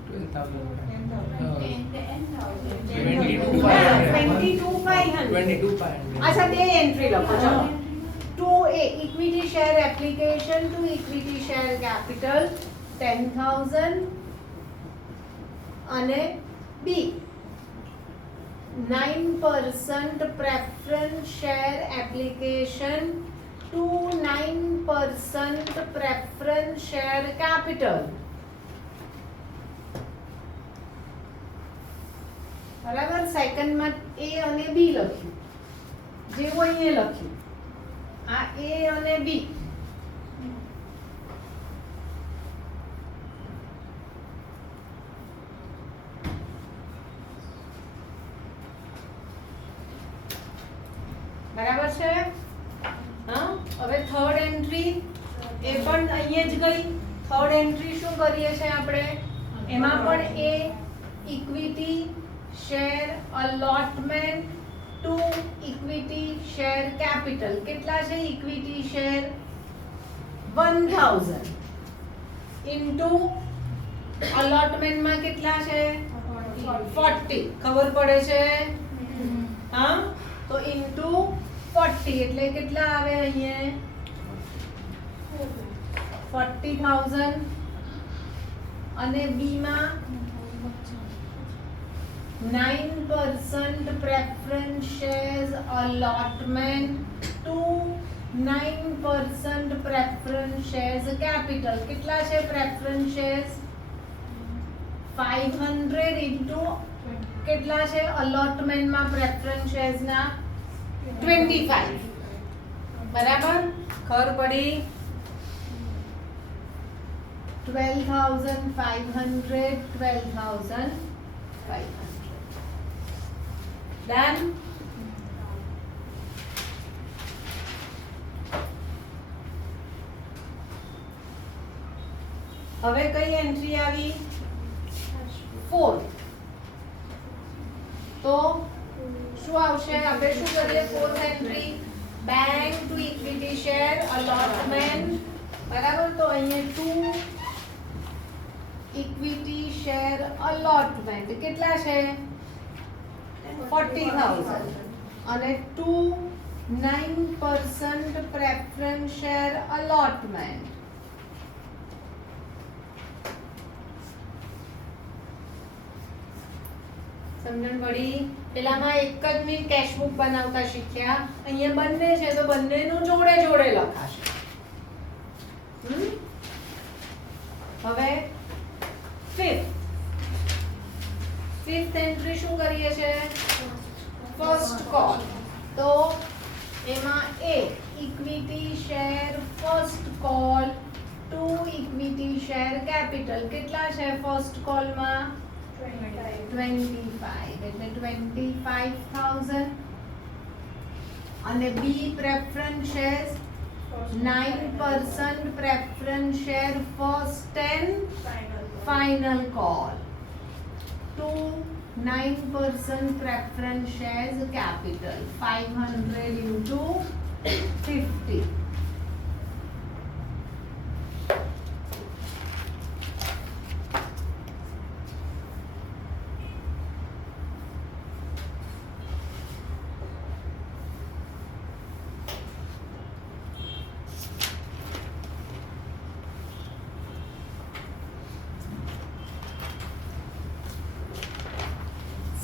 22,500. अच्छा 2 एंट्री लखो चलो. 2A equity share application to equity share capital 10,000 અને B 9% preference share application to 9% preference share capital. બરાબર? સેકન્ડમાં A અને B લખ્યું જેવું અહીંયા લખ્યું. આ A અને B. બરાબર છે? હા હવે થર્ડ એન્ટ્રી એ પણ અહીંયા જ ગઈ. થર્ડ એન્ટ્રી શું કરીએ છીએ આપણે? એમાં પણ એ equity share allotment to equity share capital કેટલા છે ઇક્વિટી શેર 1000 ઇન્ટુ અલોટમેન્ટમાં કેટલા છે 40 ખબર પડે છે હા તો ઇન્ટુ 40 એટલે કેટલા આવે અહીંયા 40,000 અને બી માં 9% preference shares allotment to 9% preference shares capital કેટલા છે preference shares 500 into કેટલા છે allotment માં preference shares ના 25 બરાબર ખબર પડી 12,500 ડન હવે કઈ એન્ટ્રી આવી 4 તો શું આવશે આપણે શું કરીએ fourth entry bank to equity share allotment બરાબર તો અહીંયા 2 ઇક્વિટી શેર અલોટમેન્ટ કેટલા છે 40,000 અને 9% preference share allotment સમજણ પડી પેલામાં એક જ મી કેશ બુક બનાવતા શીખ્યા અહીંયા બંને છે તો બંનેનું જોડે જોડે લખાશે હવે ફિફ્થ એન્ટ્રી શું કરીએ છે ફર્સ્ટ કોલ તો એમાં એ equity share first call to equity share capital કેટલા છે ફર્સ્ટ કોલમાં 25 એટલે 25,000 અને B preference shares 9% preference share first and final call to 9% preference shares capital 500 into 50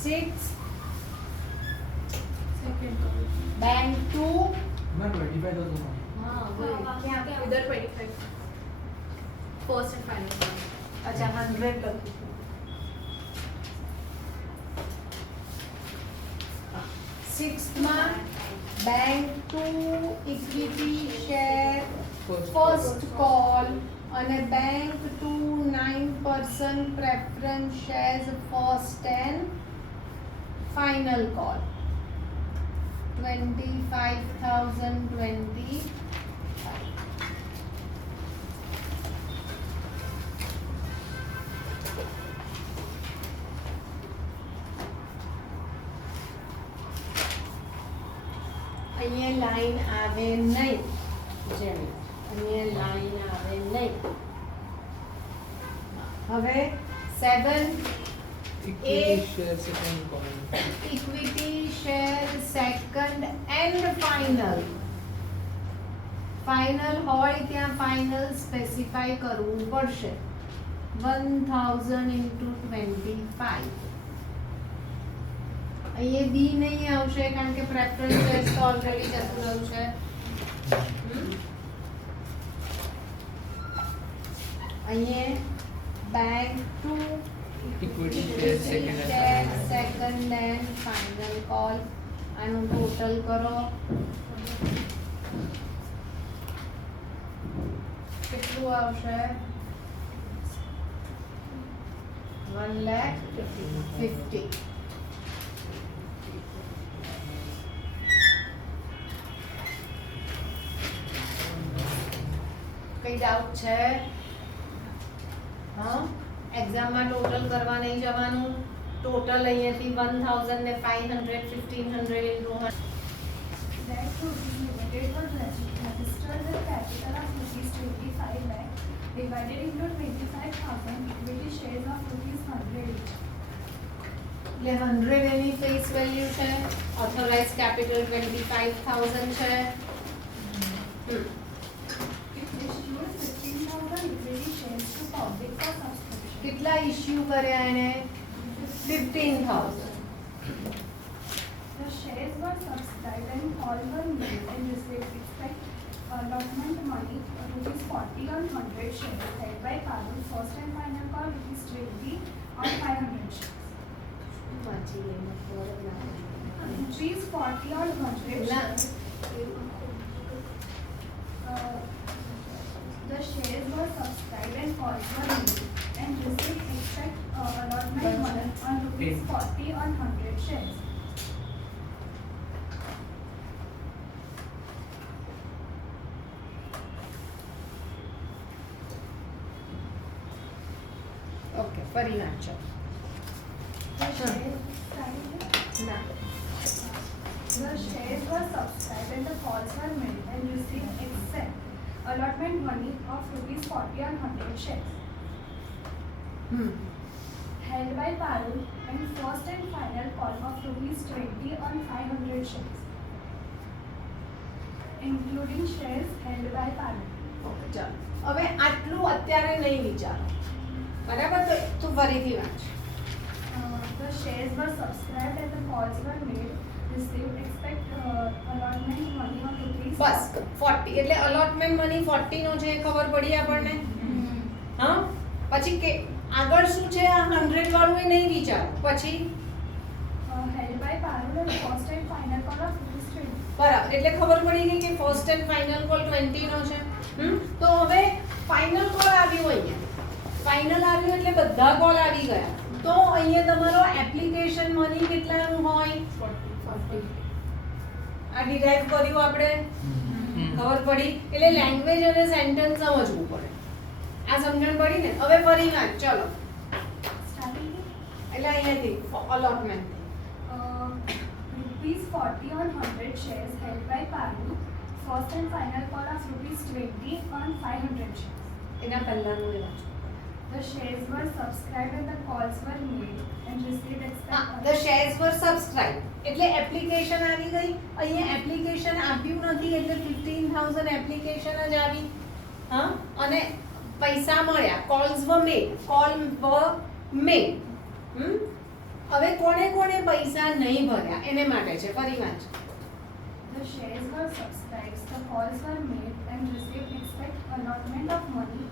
6 bank 2 मैं 25,000 हाँ Either 25. First and final. अच्छा 100 लखी सिक्स्थ में bank to equity share first call અને bank to 9% preference shares first and final call 25,025 અહીંયા line આવે નહીં જેવી અહીંયા લાઈન આવે નહીં હવે 7 Equity share second call. Equity share second and final final હોય ત્યાં ફાઇનલ સ્પેસિફાઈ કરવું પડશે 1000 into 25 અહીંયા બી નહીં આવશે કારણ કે પ્રેફરન્સ શેર્સ તો ઓલરેડી જતું રહ્યું છે અહીંયા bank to Equity share second and share final. Second and final call આનું ટોટલ કરો કેટલું આવશે 1,50,000 કઈ ડાઉટ છે હા એક્ઝામમાં ટોટલ કરવા નહીં જવાનું. ટોટલ અહીંયાથી 1000 ને 500 1500 into 100. That Fruities Limited was registered with capital of rupees 25 lakh divided into 25,000 equity shares of rupees 100 each. એટલે 100 એની ફેસ વેલ્યુ છે, ઓથોરાઇઝ કેપિટલ 25000 છે. It issued 15,000 equity shares to public for subscription. કેટલા issue કર્યા એને? 15000. The shares were subscribed and calls were made and received expect allotment money rupees 40 on 100 shares held by Parul. First and final call rupees 20 on 500 shares. વાંચી લઈને ખબર જ ના પડી. Rupees 40 on 100 ના. shares. The shares were subscribed and calls were made and received expect allotment money on rupees 40 on 100 shares. Okay, ફરી વાંચો. The shares ના. The shares were subscribed and the calls were made and received except allotment money of rupees 40 on 100 shares held by Parul and first and final call of rupees 20 on 500 shares including shares held by Parul. Okay, ચાલો. હવે આટલું અત્યારે નહીં વિચારો, બરાબર? તો તું ફરીથી વાંચ. The shares were subscribed and the calls were made received expect allotment money of rupees બસ 40 એટલે અલોટમેન્ટ મની 40 નો છે, ખબર પડી આપણને? હા, પછી કે આગળ શું છે? આ 100 વાળું એ નહીં વિચારો. પછી held by Parul and first and final call of rupees 20. બરાબર, એટલે ખબર પડી ગઈ કે ફર્સ્ટ એન્ડ ફાઇનલ કોલ 20 નો છે. તો હવે ફાઇનલ કોલ આવ્યો, અહીંયા ફાઇનલ આવ્યું એટલે બધા કોલ આવી ગયા. તો અહીંયા તમારો એપ્લિકેશન મની કેટલાનું હોય? 40. આ ડિરાઈવ કર્યું આપણે, ખબર પડી? એટલે લેંગ્વેજ અને સેન્ટેન્સ સમજવું પડે. આ સમજણ પડી ને? હવે ફરી વાંચ, ચલો. Starting એટલે અહીંયાથી allotment. rupees 40 on 100 shares held by Parul. First and final call of rupees 20 on 500 shares. એના પહેલાનું એ વાંચો. The shares were subscribed and the calls were made and received expect. The shares were subscribe એટલે application આવી ગઈ. અહીંયા application આપ્યું નથી એટલે 15000 એપ્લિકેશન જ આવી. હા, અને પૈસા મળ્યા. કોલ્સ વર મેડ, કોલ વર મેડ. હવે કોણે કોણે પૈસા નહીં ભર્યા એને માટે છે. ફરી વાંચ. The shares were subscribed, the calls were made and received expect allotment of money.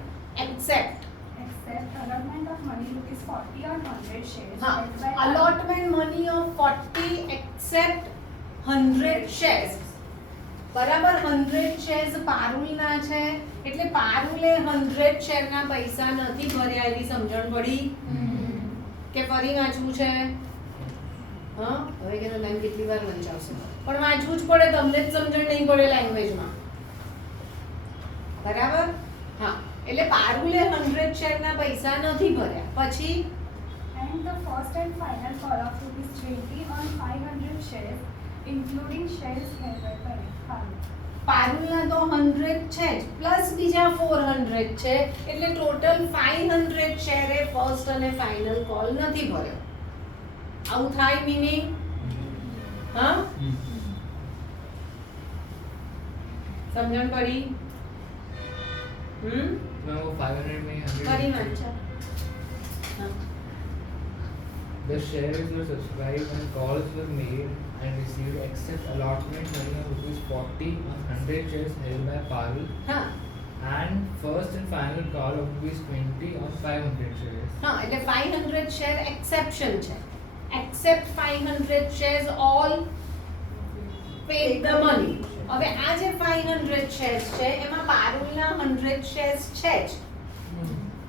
Accept. Except allotment of money rupees 40 on 100 shares. હા, held by allotment money of 40 accept 100 shares. બરાબર, 100 શેર્સ પારુલના છે એટલે પારુલે 100 શેરના પૈસા નથી ભર્યા. એની સમજણ પડી કે ફરી વાંચવું છે? હા, હવે કે મેમ કેટલી વાર વંચાવશે, પણ વાંચવું જ પડે, તમને જ સમજણ નહીં પડે લેંગ્વેજમાં. બરાબર? હા, એટલે પારુલે 100 શેરના પૈસા નથી ભર્યા. પછી and the first and final call of rupees 20 on 500 shares including shares held by Parul. પારુલના તો 100 છે જ પ્લસ બીજા 400 છે એટલે ટોટલ 500 શેરે ફર્સ્ટ અને ફાઇનલ કોલ નથી ભર્યો. આવું થાય મીનિંગ? હા, સમજણ પડી? मैं वो 500 में 100 ફરી વાંચો. હા, The shares were subscribed and calls were made and received except allotment money of rupees 40 on 100 shares held by Parul હા, and first and final call of rupees 20 on 500 shares. હા, એટલે 500 શેર એક્સેપ્શન છે. Except 500 shares all paid the money. હવે આ જે 500 shares છે એમાં પારુલના 100 shares છે જ,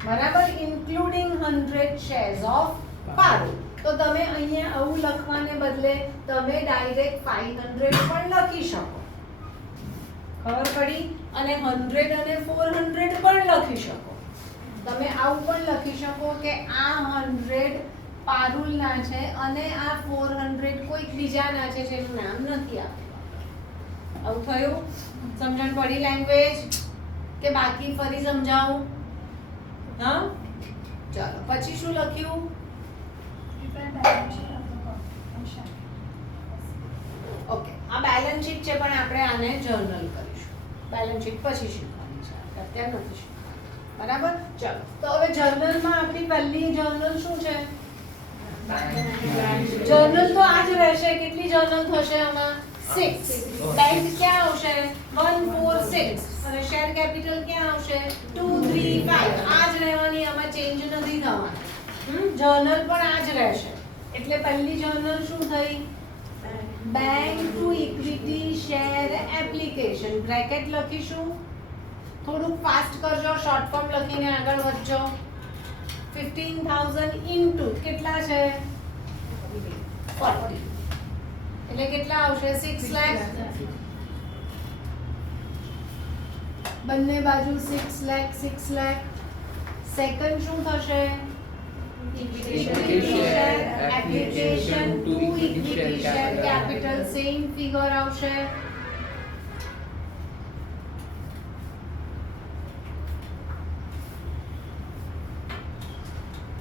બરાબર, ઇન્ક્લુડિંગ 100 શેર્સ ઓફ પારુલ. તો તમે અહીંયા આવું લખવાને બદલે તમે ડાયરેક્ટ 500 પણ લખી શકો. ખબર પડી? અને 100 અને 400 પણ લખી શકો. તમે આવું પણ લખી શકો કે આ 100 પારુલના છે અને આ 400 કોઈક બીજાના છે જેનું નામ નથી આપેલું. આવું થયું? સમજણ પડી લેંગ્વેજ કે બાકી ફરી સમજાવું? હા, ચાલો પછી શું લખ્યું? Prepare balance sheet of the corporation. Okay, આ બેલેન્સ શીટ છે પણ આપણે આને જર્નલ કરીશું. બેલેન્સ શીટ પછી શીખવાની છે, અત્યારે નથી શીખવાની. બરાબર? ચાલો તો હવે જર્નલમાં આપણી પહેલી જર્નલ શું છે? જર્નલ તો આ જ રહેશે. કેટલી જર્નલ થશે આમાં? 6. બેંક ક્યાં આવશે? 1 4 6 અને શેર કેપિટલ ક્યાં આવશે? 2 3 5. આ જ રહેવાની, આમાં ચેન્જ નથી થવાનું. જર્નલ પણ આ જ રહેશે. એટલે પહેલી જર્નલ શું થઈ? Bank to equity share application. Bracket લખીશું. થોડુંક ફાસ્ટ કરજો, શોર્ટ ફોર્મ લખીને આગળ વધજો. 15,000 ઇન્ટુ કેટલા છે? 40. એટલે કેટલા આવશે? 6 લાખ. બંને બાજુ 6 લાખ 6 લાખ. સેકન્ડ શું થશે? Equity share application application to to equity equity share share capital. Capital. Same figure આવશે.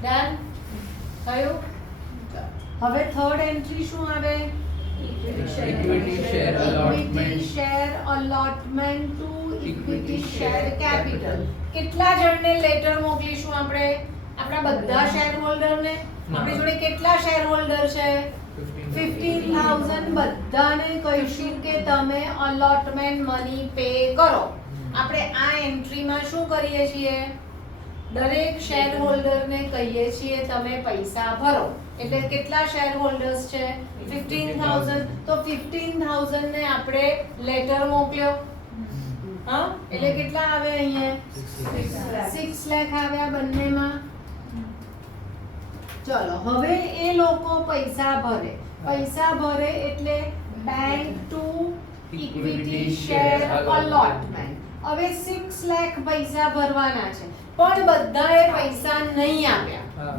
ડન થયું? હવે થર્ડ એન્ટ્રી શું આવે? Equity share allotment. Equity share allotment to Equity equity share share capital. capital. કેટલા જણને letter મોકલીશું આપણે? આપણા બધા શેર હોલ્ડરને. આપણી જોડે કેટલા શેર હોલ્ડર છે? 15,000. બધાને કહીશું કે તમે અલોટમેન્ટ મની પે કરો. આપણે આ એન્ટ્રીમાં શું કરીએ છીએ? દરેક શેર હોલ્ડરને કહીએ છીએ તમે પૈસા ભરો. એટલે કેટલા શેર હોલ્ડર્સ છે? 15,000. તો 15,000 ને આપણે લેટર મોકલ્યો. હા, એટલે કેટલા આવે અહીંયા? 6 લાખ આવ્યા બંનેમાં. ચલો હવે એ લોકો પૈસા ભરે. પૈસા ભરે એટલે bank to equity share allotment. હવે 6 લાખ પૈસા ભરવાના છે પણ બધાએ પૈસા નહીં આપ્યા.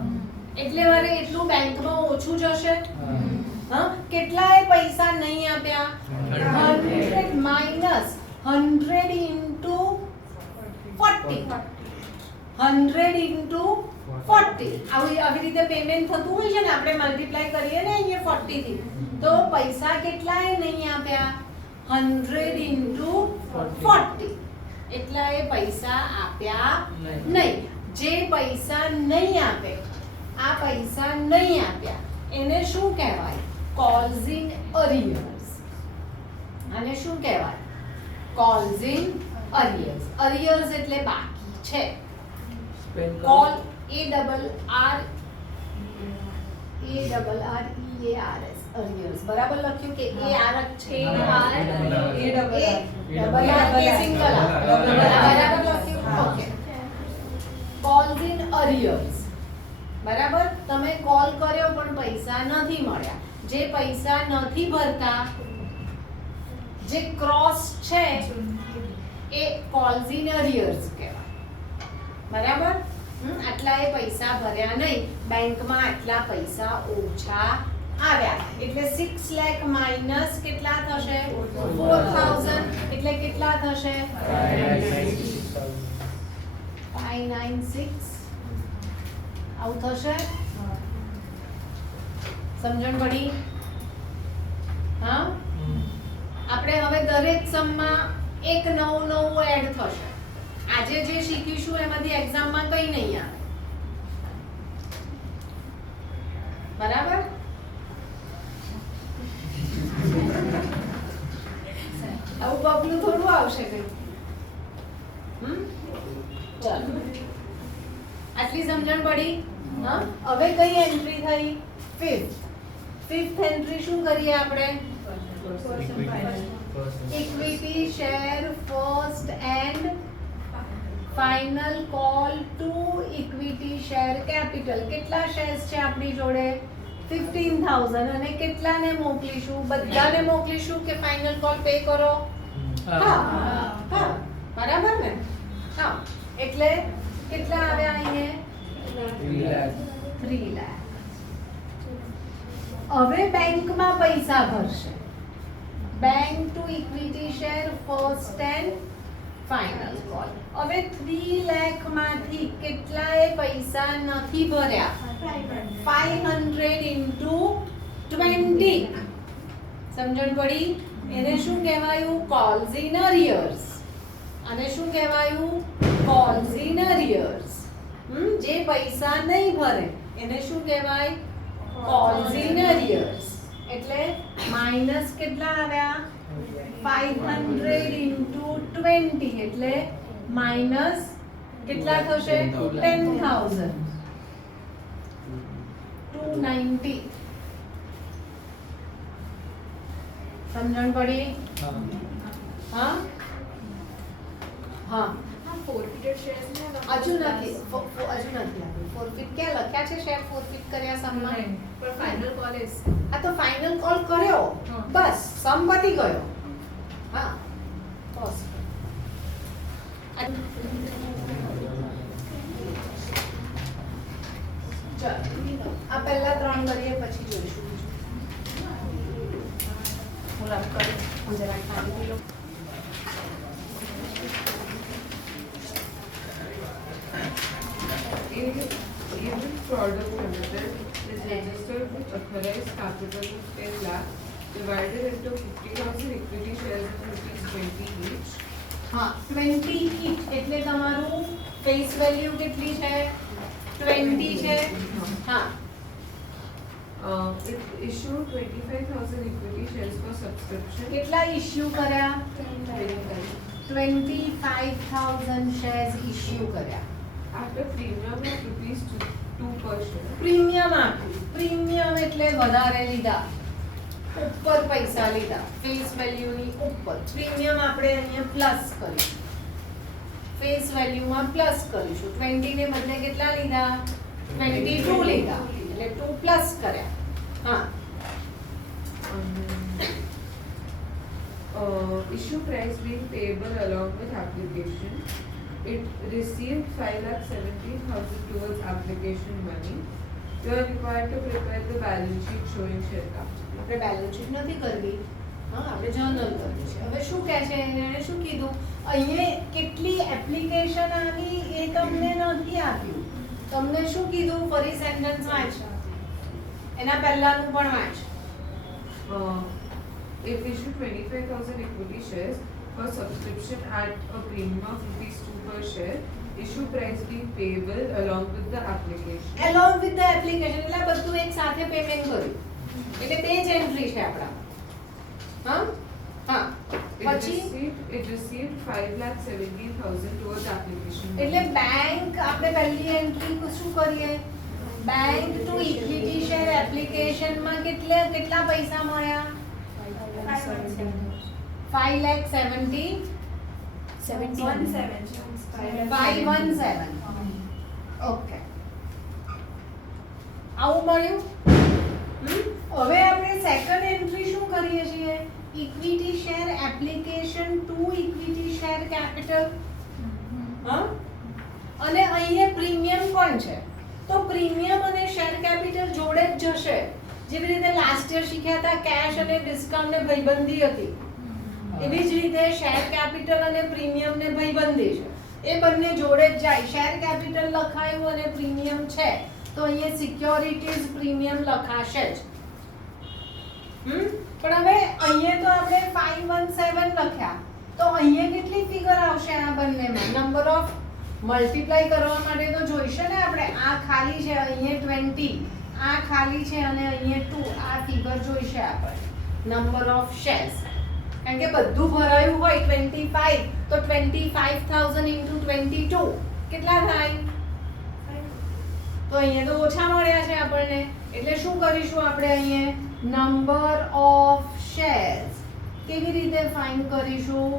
એટલે મારે એટલું બેંકમાં ઓછું જશે. હા, કેટલાએ પૈસા નહીં આપ્યા? 100 માઇનસ 100 ઇન્ટુ 40. 100 ઇન્ટુ 40. આવી રીતે પેમેન્ટ થતું હોય છે ને, આપણે મલ્ટીપ્લાય કરીએ ને અહીંયા 40 થી. તો પૈસા કેટલાએ નહીં આપ્યા? 100 ઇન્ટુ 40. એટલાએ પૈસા આપ્યા નહીં. જે પૈસા નહીં આપે, આ પૈસા નહીં આપ્યા, એને શું કહેવાય? Calls in arrears. આને શું કહેવાય? Calls in અરિયર્સ. અરિયર્સ એટલે બાકી છે. Call ARREARS arrears. બરાબર લખ્યું કે AR છે? સિંગલ બરાબર લખ્યું. Okay, calls in arrears. બરાબર. તમે કોલ કર્યો પણ પૈસા નથી મળ્યા. જે પૈસા નથી ભરતા, જે ક્રોસ છે, એ કોલ્સ ઇન અરિયર્સ કહેવાય. બરાબર. આટલા એ પૈસા ભર્યા નહીં, બેંકમાં આટલા પૈસા ઓછા આવ્યા. એટલે 6 લાખ માઇનસ કેટલા થશે? 4,000. એટલે કેટલા થશે? 596. આવું થશે. સમજણ પડી? હા, આપણે હવે દરેક સમમાં એક નવું એડ થશે. આજે જે શીખીશું એમાંથી એક્ઝામમાં કઈ નહીં આવે. બરાબર. આવું બબલું થોડું આવશે કઈ. ચાલો, આટલી સમજણ પડી? હા, હવે કઈ એન્ટ્રી થઈ? ફિફ્થ એન્ટ્રી શું કરીએ આપણે? Equity share first and final call to equity share capital. કેટલા શેર્સ છે આપણી જોડે? 15,000. અને કેટલાને મોકલીશું? બધાને મોકલીશું કે ફાઇનલ કોલ પે કરો? હા, બરાબર ને? હા, એટલે કેટલા આવ્યા અહીંયા 3 lakh. 3 લાખ. હવે બેંકમાં પૈસા ભરશે. Bank to equity share first and final call. હવે 3 લાખ માંથી કેટલાય પૈસા નથી ભર્યા? 500 into 20. સમજણ પડી? એને શું કહેવાયું? Calls in arrears. અને શું કહેવાયું? Calls in arrears. જે પૈસા નહીં ભરે એને શું કહેવાય? Calls in arrears. એટલે માઇનસ કેટલા આવ્યા? 500 into 20 એટલે માઇનસ કેટલા થશે? 10,000. 290. સમજણ પડી? હા હા forfeited shares ને હજુ નથી આપ્યું. ફોરફિટ ક્યાં લખ્યા છે? શેર ફોરફિટ કર્યા સમમાં? પણ final call is આ તો ફાઇનલ કોલ કર્યો, બસ સમ પતી ગયો. હા બસ. ચાલો આ પહેલા 3 કરીએ પછી જોઈશું બીજું. હું રબ કરું, હું જરા ખાલી પી લઉં. Even Product Limited is registered with authorized capital of 10 lakh divided into 50,000 equity shares of ₹20 each. હા 20 each એટલે તમારું ફેસ વેલ્યુ કેટલી છે? 20 છે. હા It issued 25,000 equity shares for subscription. કેટલા ઇશ્યુ કર્યા? 25,000 શેર્સ ઇશ્યુ કર્યા. After premium of ₹2 per share. Premium આપ્યું. પ્રીમિયમ એટલે વધારે લીધા, ઉપર પૈસા લીધા, ફેસ વેલ્યુની ઉપર. પ્રીમિયમ આપણે અહીંયા પ્લસ કરીશું, ફેસ વેલ્યુમાં પ્લસ કરીશું. 20 ને બદલે કેટલા લીધા? 22 લીધા એટલે 2 પ્લસ કર્યા. હા Issue price being payable along with application. It received 5,70,000 towards application money. You are required to prepare the balance sheet showing share capital. આપણે બેલેન્સ શીટ નથી કરવી, હા આપણે જર્નલ કરવી છે. હવે શું કહે છે? એણે શું કીધું? અહીંયા કેટલી એપ્લિકેશન આવી એ તમને નથી આપ્યું. તમને શું કીધું? ફરી સેન્ટેન્સ વાંચ, એના પહેલાનું પણ વાંચ. If issued 25,000 equity shares for subscription at a premium of ₹2 per share, issue price being payable along with the application. Along with the application એટલે બધું એક સાથે પેમેન્ટ કર્યું. એટલે બે જ એન્ટ્રી છે આપણા. હા હા પછી It received 5,70,000 towards application. એટલે બેંક આપણે પહેલી એન્ટ્રી શું કરીએ? બેંક ટુ ઇક્વિટી શેર એપ્લિકેશનમાં કેટલા પૈસા મળ્યા? 5,70,000. 517. ઓકે આવું મળ્યું. હવે આપણે સેકન્ડ એન્ટ્રી શું કરીએ છીએ? Equity share application to equity share capital. હા અને અહીંયા પ્રીમિયમ પણ છે, તો પ્રીમિયમ અને શેર કેપિટલ જોડે જ જશે. જેવી રીતે લાસ્ટ યર શીખ્યા હતા કેશ અને ડિસ્કાઉન્ટ ને ભાઈબંધી હતી, એવી જ રીતે શેર કેપિટલ અને પ્રીમિયમ ને ભાઈબંધી છે. એ બંને જોડે જ જાય. શેર કેપિટલ લખાયું અને પ્રીમિયમ છે તો અહીંયા સિક્યોરિટીઝ પ્રીમિયમ લખાશે જ. પણ હવે અહીંયા તો આપણે 517 લખ્યા, તો અહીંયા કેટલી ફિગર આવશે આ બંનેમાં? નંબર ઓફ મલ્ટીપ્લાય કરવા માટે તો જોઈશે ને આપણે. આ ખાલી છે, અહીંયા 20, આ ખાલી છે અને અહીંયા 2. આ ફિગર જોઈશે આપણે, નંબર ઓફ શેર્સ. કારણ કે બધું ભરાયું હોય 25, તો 25,000 into 22 કેટલા થાય? તો અહીંયા તો ઓછા મળ્યા છે આપણને. એટલે શું કરીશું આપણે? અહીંયા નંબર ઓફ શેર્સ કેવી રીતે ફાઇન્ડ કરીશું?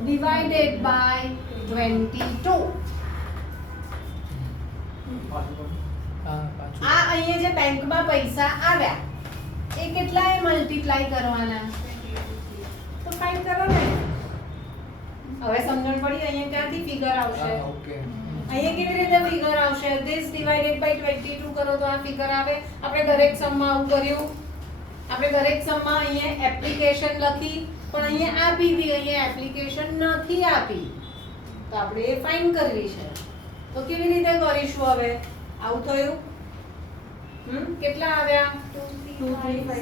Divided by 22. આ અહીંયા જે બેંકમાં પૈસા આવ્યા એ કેટલાએ મલ્ટીપ્લાય કરવાના? તો ફાઇન્ડ કરો ને. હવે સમજણ પડી અહીંયા ક્યાંથી ફિગર આવશે? Okay. અહીંયા કેવી રીતે ફિગર આવશે? this divided by 22 કરો તો આ ફિગર આવે. આપણે દરેક સમમાં આવું કર્યું. આપણે દરેક સમમાં અહીંયા એપ્લિકેશન લખી પણ અહીંયા આપી દી, અહીંયા એપ્લિકેશન નથી આપી તો આપણે એ ફાઇન્ડ કરવી છે. તો કેવી રીતે કરીશું હવે? આવું થયું. કેટલા આવ્યા? 2, 3, 5,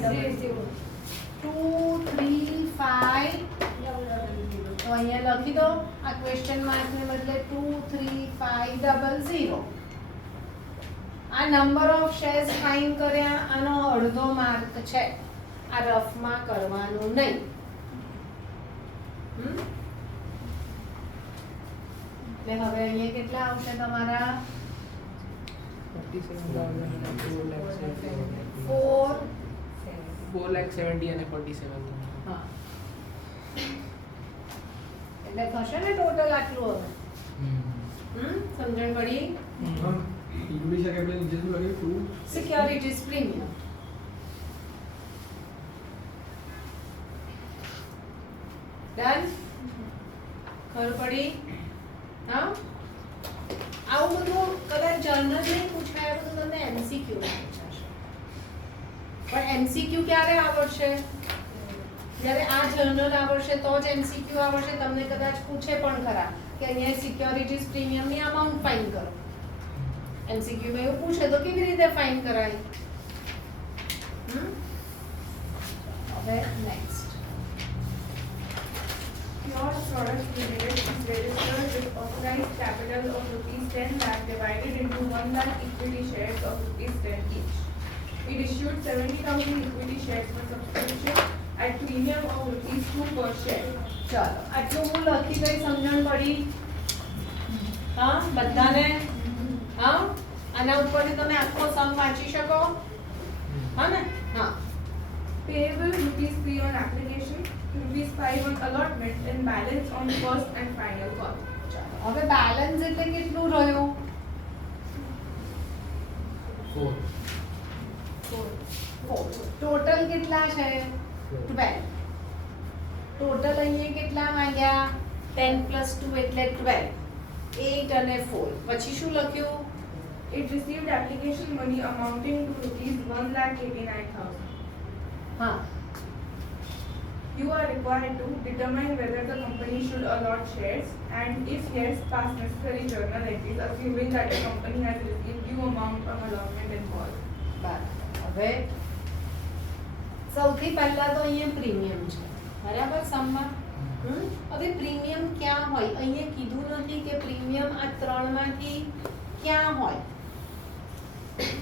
2 3 5. તો અહીંયા લખી દો આ ક્વેશ્ચન માર્ક ને બદલે 2 3 5 0. આ નંબર ઓફ શેર્સ ફાઇન્ડ કર્યા, આનો અડધો માર્ક છે. આ રફમાં કરવાનું નહીં. એટલે હવે અહીંયા કેટલા આવશે તમારા? 4,70,000 અને 47,000. હા, એટલે થશે ને ટોટલ આટલું હવે. સમજણ પડી? इक्विटी शेयर कैपिटल नीचे से लगे 2 સિક્યોરિટીઝ પ્રીમિયમ. ડન? ખબર પડી? હા, આવું બધું કદાચ જર્નલ નહીં પૂછાય, બધું તમને એમસીક્યુ પૂછાશે. પણ એમસીક્યુ ક્યારે આવડશે? જ્યારે આ જર્નલ આવડશે તો જ એમસીક્યુ આવડશે. તમને કદાચ પૂછે પણ ખરા કે અહીંયા સિક્યોરિટીઝ પ્રીમિયમની અમાઉન્ટ ફાઇન્ડ કરો. એમસીક્યુ માં એવું પૂછે તો કેવી રીતે ફાઇન્ડ કરાય? હવે next. Your product limited is registered with authorized capital of rupees 10 lakh divided into 1 lakh equity shares of rupees 10 each. It issued 70,000 equity shares for subscription at premium of rupees 2 per share. ચાલો આટલું હું લખી દઈ. સમજણ પડી? હા બધાને? હા, આના ઉપરથી તમે આખો સમ વાંચી શકો? હા ને? હા. Payable rupees 3 on application, rupees 5 on allotment and balance on first and final call. ચાલો હવે બેલેન્સ એટલે કેટલું રહ્યું? 4. 4. ટોટલ કેટલા છે? 12. ટોટલ અહીંયા કેટલા માંગ્યા? 10 + 2 એટલે 12. 8 અને 4. પછી શું લખ્યું? It received application money amounting to rupees 1,89,000. હા, You are required to determine whether the company should allot shares and if yes, pass necessary journal entries assuming that the company has received due amount on allotment and call. બરાબર. હવે સૌથી પહેલા તો અહીંયા premium છે, બરાબર? સમમાં હવે premium ક્યાં હોય? અહીંયા કીધું નથી કે પ્રીમિયમ આ ત્રણમાંથી ક્યાં હોય,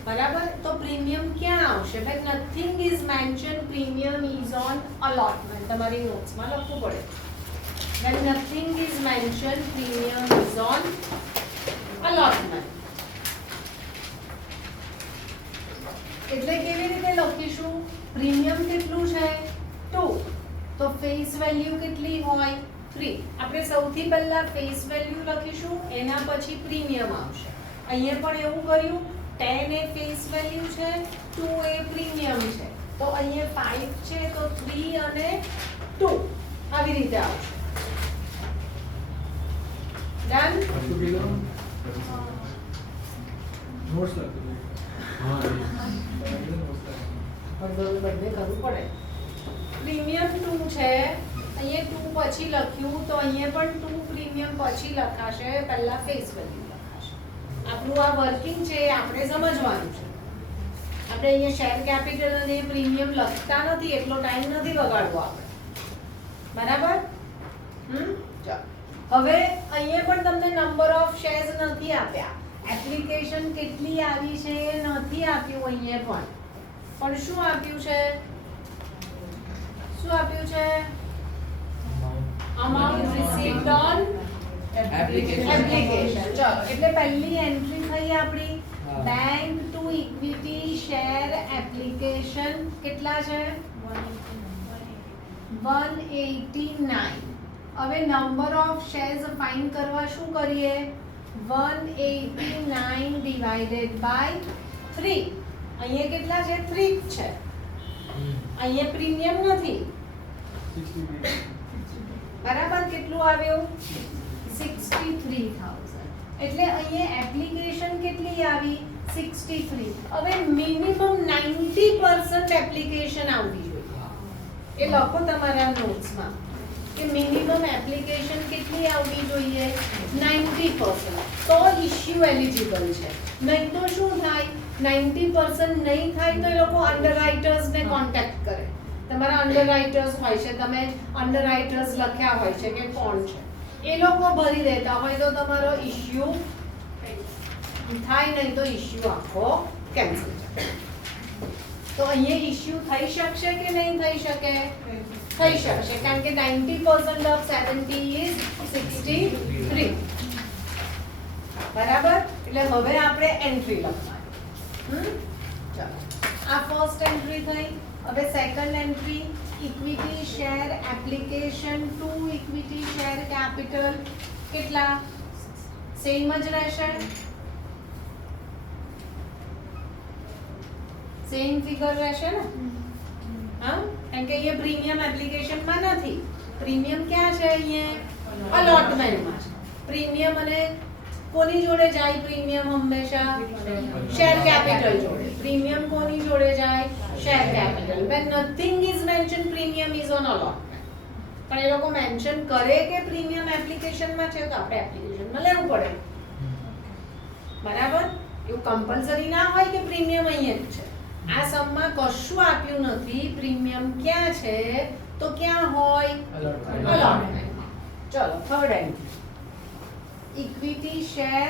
બરાબર? તો પ્રીમિયમ ક્યાં આવશે? ભાઈ nothing is mention premium is on allotment. તમારી નોટ્સમાં લખવું પડે. When nothing is mentioned premium is on allotment. એટલે કેવી રીતે લખીશું? પ્રીમિયમ કેટલું છે? 2. તો ફેસ વેલ્યુ કેટલી હોય? 3. આપણે સૌથી પહેલા ફેસ વેલ્યુ લખીશું, એના પછી પ્રીમિયમ આવશે. અહીંયા પણ એવું કર્યું. 10 એ ફેસ વેલ્યુ છે, 2 એ પ્રીમિયમ છે. તો અહીંયા 5 છે તો 3 અને 2 આવી રીતે આવશે. ડન? नोट्स लगते हैं हाँ બધે કરવું પડે. પ્રીમિયમ 2 છે, અહીંયા 2 પછી લખ્યું તો અહીંયા પણ 2 પ્રીમિયમ પછી લખાશે, પહેલા ફેસ વેલ્યુ લખાશે. આપણું આ વર્કિંગ છે એ આપણે સમજવાનું છે. આપણે અહીંયા શેર કેપિટલ અને પ્રીમિયમ લખતા નથી, એટલો ટાઈમ નથી બગાડવો આપણે, બરાબર? ચાલો હવે અહીંયા પણ તમને નંબર ઓફ શેર્સ નથી આપ્યા. એપ્લિકેશન કેટલી આવી છે એ નથી આપ્યું અહીંયા પણ શું આપ્યું છે? શું આપ્યું છે? Amount received on application. ચલો એટલે પહેલી એન્ટ્રી થઈ આપણી bank to equity share application. કેટલા છે? 189. હવે નંબર ઓફ શેર્સ ફાઇન્ડ કરવા શું કરીએ? 189 ડિવાઇડેડ બાય 3. અહીંયા કેટલા છે? 3 છે. અહીંયા પ્રીમિયમ નથી, બરાબર? કેટલું આવ્યું? 63,000. એટલે અહીંયા એપ્લિકેશન કેટલી આવી 63. હવે મિનિમમ 90% એપ્લિકેશન આવવી જોઈએ. એ લખો તમારા નોટ્સમાં કે મિનિમમ એપ્લિકેશન કેટલી આવવી જોઈએ 90%. તો ઇશ્યુ એલિજિબલ છે. નહીં તો શું થાય 90% નહીં થાય તો એ લોકો અંડરરાઇટર્સને કોન્ટેક્ટ કરે. તમારા અંડરરાઇટર્સ હોય છે, તમે અંડરરાઇટર્સ લખ્યા હોય છે કે કોણ છે, એ લોકો ભરી દેતા હોય તો તમારો ઇશ્યુ થાય, નહીં તો ઇશ્યુ આખો કેન્સલ થાય. તો અહીંયા ઇશ્યુ થઈ શકશે કે નહીં થઈ શકે? થઈ શકશે, કારણ કે 90% ઓફ 70 ઇઝ 63. બરાબર? એટલે હવે આપણે એન્ટ્રી લખવાની. ચાલો, આ ફર્સ્ટ એન્ટ્રી થઈ. હવે second entry equity share application to equity share capital કેટલા? સેમ જ રહેશે, સેમ ફિગર રહેશે ને? હા, કારણ કે અહીંયા પ્રીમિયમ એપ્લિકેશનમાં નથી. પ્રીમિયમ ક્યાં છે? અહીંયા અલોટમેન્ટમાં છે. પ્રીમિયમ અને કોની જોડે જાય પ્રીમિયમ? હંમેશા શેર કેપિટલ જોડે. પ્રીમિયમ કોની જોડે જાય? Share capital. when nothing is mentioned premium is on allotment. પણ એ લોકો મેન્શન કરે કે પ્રીમિયમ એપ્લિકેશનમાં છે તો આપણે એપ્લિકેશનમાં લેવું પડે. બરાબર? એવું કમ્પલસરી ના હોય કે પ્રીમિયમ અહીંયા જ છે. આ સમમાં કશું આપ્યું નથી. પ્રીમિયમ ક્યાં છે તો ક્યાં હોય? અલોટમેન્ટમાં. ચલો, third entry equity share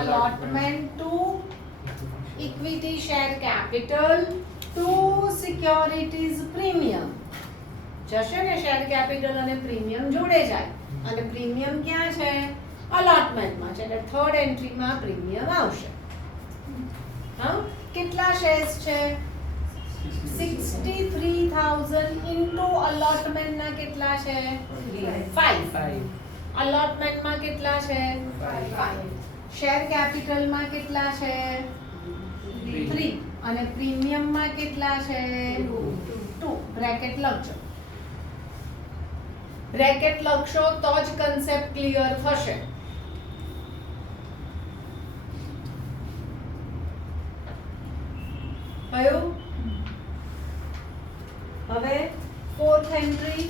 allotment to equity share capital to securities premium. જશે ને? શેર કેપિટલ અને પ્રીમિયમ જોડે જાય અને પ્રીમિયમ ક્યાં છે? અલોટમેન્ટમાં છે. એટલે થર્ડ એન્ટ્રીમાં પ્રીમિયમ આવશે. હા, કેટલા શેર્સ છે? 63,000 ઇન્ટુ અલોટમેન્ટના કેટલા છે? 5. અલોટમેન્ટમાં કેટલા છે? 5. શેર કેપિટલમાં કેટલા છે? 3. અને પ્રીમિયમમાં કેટલા છે? 2. બ્રેકેટ લખજો. બ્રેકેટ લખશો તો જ કન્સેપ્ટ ક્લિયર થશે. કયું? હવે fourth entry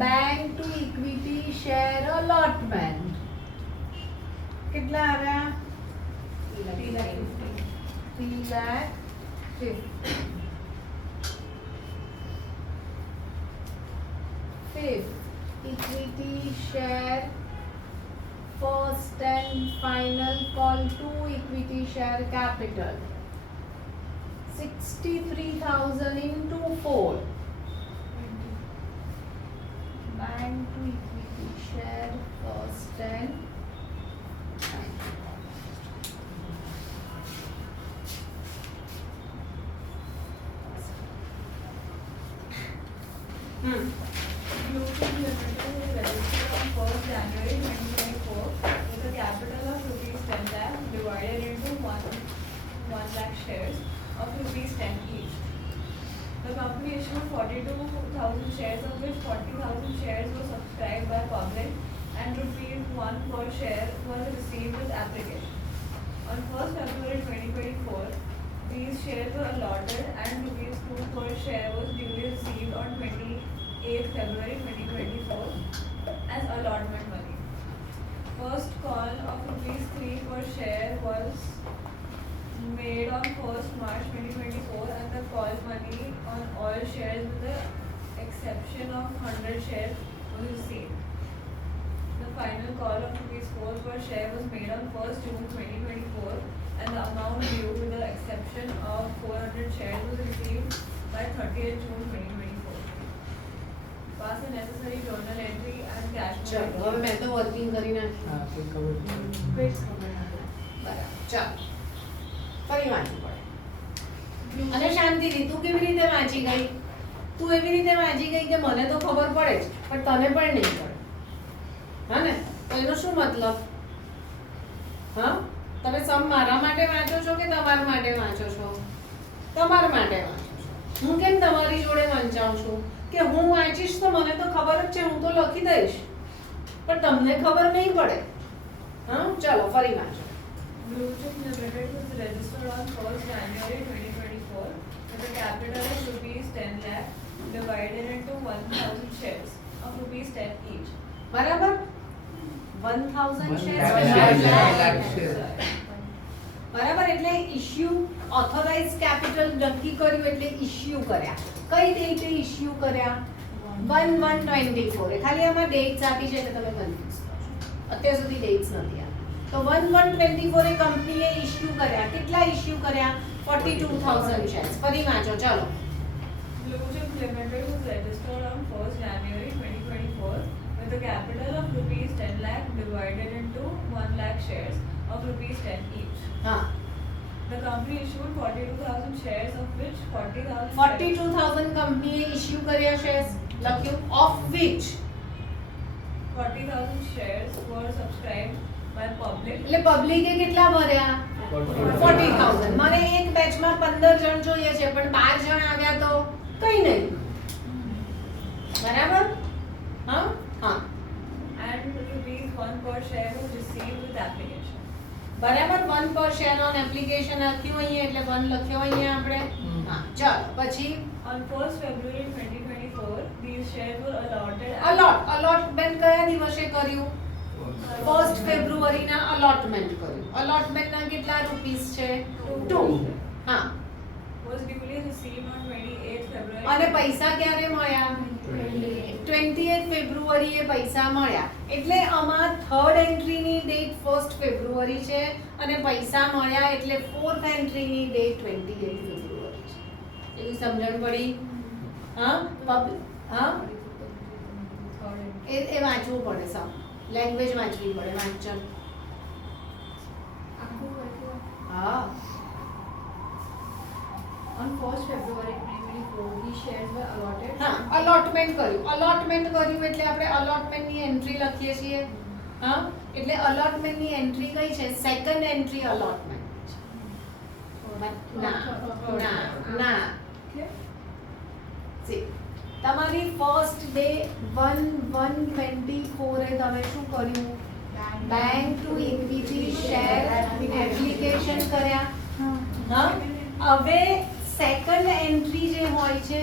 bank to equity share allotment કેટલા આવ્યા? 3,50,000. Fifth, equity share first and final call to equity share capital 63,000 into 4. Bank to equity share first and final. Blue Chip Limited is registered on 1st January 2024 with a capital of ₹10 lakh divided into 1 lakh shares of ₹10 each. The company issued 42,000 shares, of which 40,000 shares were subscribed by public and ₹1 per share was received with application. On 1st February 2024, these shares were allotted and ₹2 per share was duly received on 28th February 2024 as allotment money. First call of ₹3 per share was made on 1st March 2024 and the call money on all shares with the exception of 100 shares was received. The final call of ₹4 per share was made on 1st June 2024 and the amount due with the exception of 400 shares was received by 30th June 2024. Pass the necessary journal entry and cash ચલો, હવે મેં તો working કરી નાખ્યું. हाँ कोई खबर नहीं બરાબર, ચાલો ફરી વાંચવું પડે. અને શાંતિથી તું કેવી રીતે વાંચી ગઈ? તું એવી રીતે વાંચી ગઈ કે મને તો ખબર પડે જ પણ તને પણ નહીં પડે. હા ને? તો એનો શું મતલબ? હા, તમે સમ મારા માટે વાંચો છો કે તમારા માટે વાંચો છો? તમારા માટે વાંચો છો. હું કેમ તમારી જોડે વંચાઉં છું કે હું વાંચીશ તો મને તો ખબર જ છે, હું તો લખી દઈશ પણ તમને ખબર નહીં પડે. હા ચલો ફરી વાંચો. Blue Chip Limited was registered on 1st January 2024 with a capital of rupees 10 lakh divided into 1000 shares of rupees 10 each. બરાબર 1000 શેર બરાબર. એટલે ઇશ્યુ ઓથોરાઇઝ કેપિટલ નક્કી કર્યું એટલે ઇશ્યુ કર્યા. કઈ ડેટે ઇશ્યુ કર્યા? 1/1/24. ખાલી આમાં ડેટ્સ આપી છે એટલે તમે કન્ફ્યુઝ થશો. અત્યાર સુધી ડેટ્સ નથી આપી. તો 1/1/24 એ કંપનીએ ઇશ્યુ કર્યા. કેટલા ઇશ્યુ કર્યા? 42000 શેર્સ. ફરી વાંચો ચલો. Blue Chip Limited was registered on 1st January 2024 with a capital of rupees 10 lakh divided into 1 lakh shares of rupees 10 each. હા The company issued 42,000 shares of which 40,000 42,000 કંપનીએ ઇશ્યુ કર્યા shares. લખ્યું of which 40,000 shares were subscribed by public. એટલે પબ્લિકે કેટલા ભર્યા? 40,000. મને એક બેચમાં 15 જણ જોઈએ છે પણ 12 જણ આવ્યા તો કઈ નહીં. બરાબર? હા હા And rupees 1 per share was received with application. બરાબર. 1 પર શેર ઓન એપ્લિકેશન લખ્યું અહીંયા એટલે 1 લખ્યો અહીંયા આપણે. હા ચાલો પછી On 1st February 2024, these shares were allotted as allotment કયા દિવસે કર્યું? 1st ફેબ્રુઆરીના અલોટમેન્ટ કર્યું. અલોટમેન્ટના કેટલા રૂપીસ છે? 2. હા was duly received on 28th February. અને પૈસા ક્યારે મળ્યા? 28 ફેબ્રુઆરીએ પૈસા મળ્યા. એટલે આમાં થર્ડ એન્ટ્રીની ડેટ 1st ફેબ્રુઆરી છે અને પૈસા મળ્યા એટલે ફોર્થ એન્ટ્રીની ડેટ 28 ફેબ્રુઆરી છે. એવી સમજણ પડી? હા હા એ વાંચવું પડે. સમ લેંગ્વેજ વાંચવી પડે. વાંચન હા On 1st February 2024, these shares were allotted. હા અલોટમેન્ટ કર્યું. અલોટમેન્ટ કર્યું એટલે આપણે અલોટમેન્ટની એન્ટ્રી લખીએ છીએ. હા એટલે અલોટમેન્ટની એન્ટ્રી કઈ છે? Second entry allotment. ના ના ના See, તમારી ફર્સ્ટ ડે 1/1/24 એ તમે શું કર્યું? Bank to equity share application કર્યા. હા હવે સેકન્ડ એન્ટ્રી જે હોય છે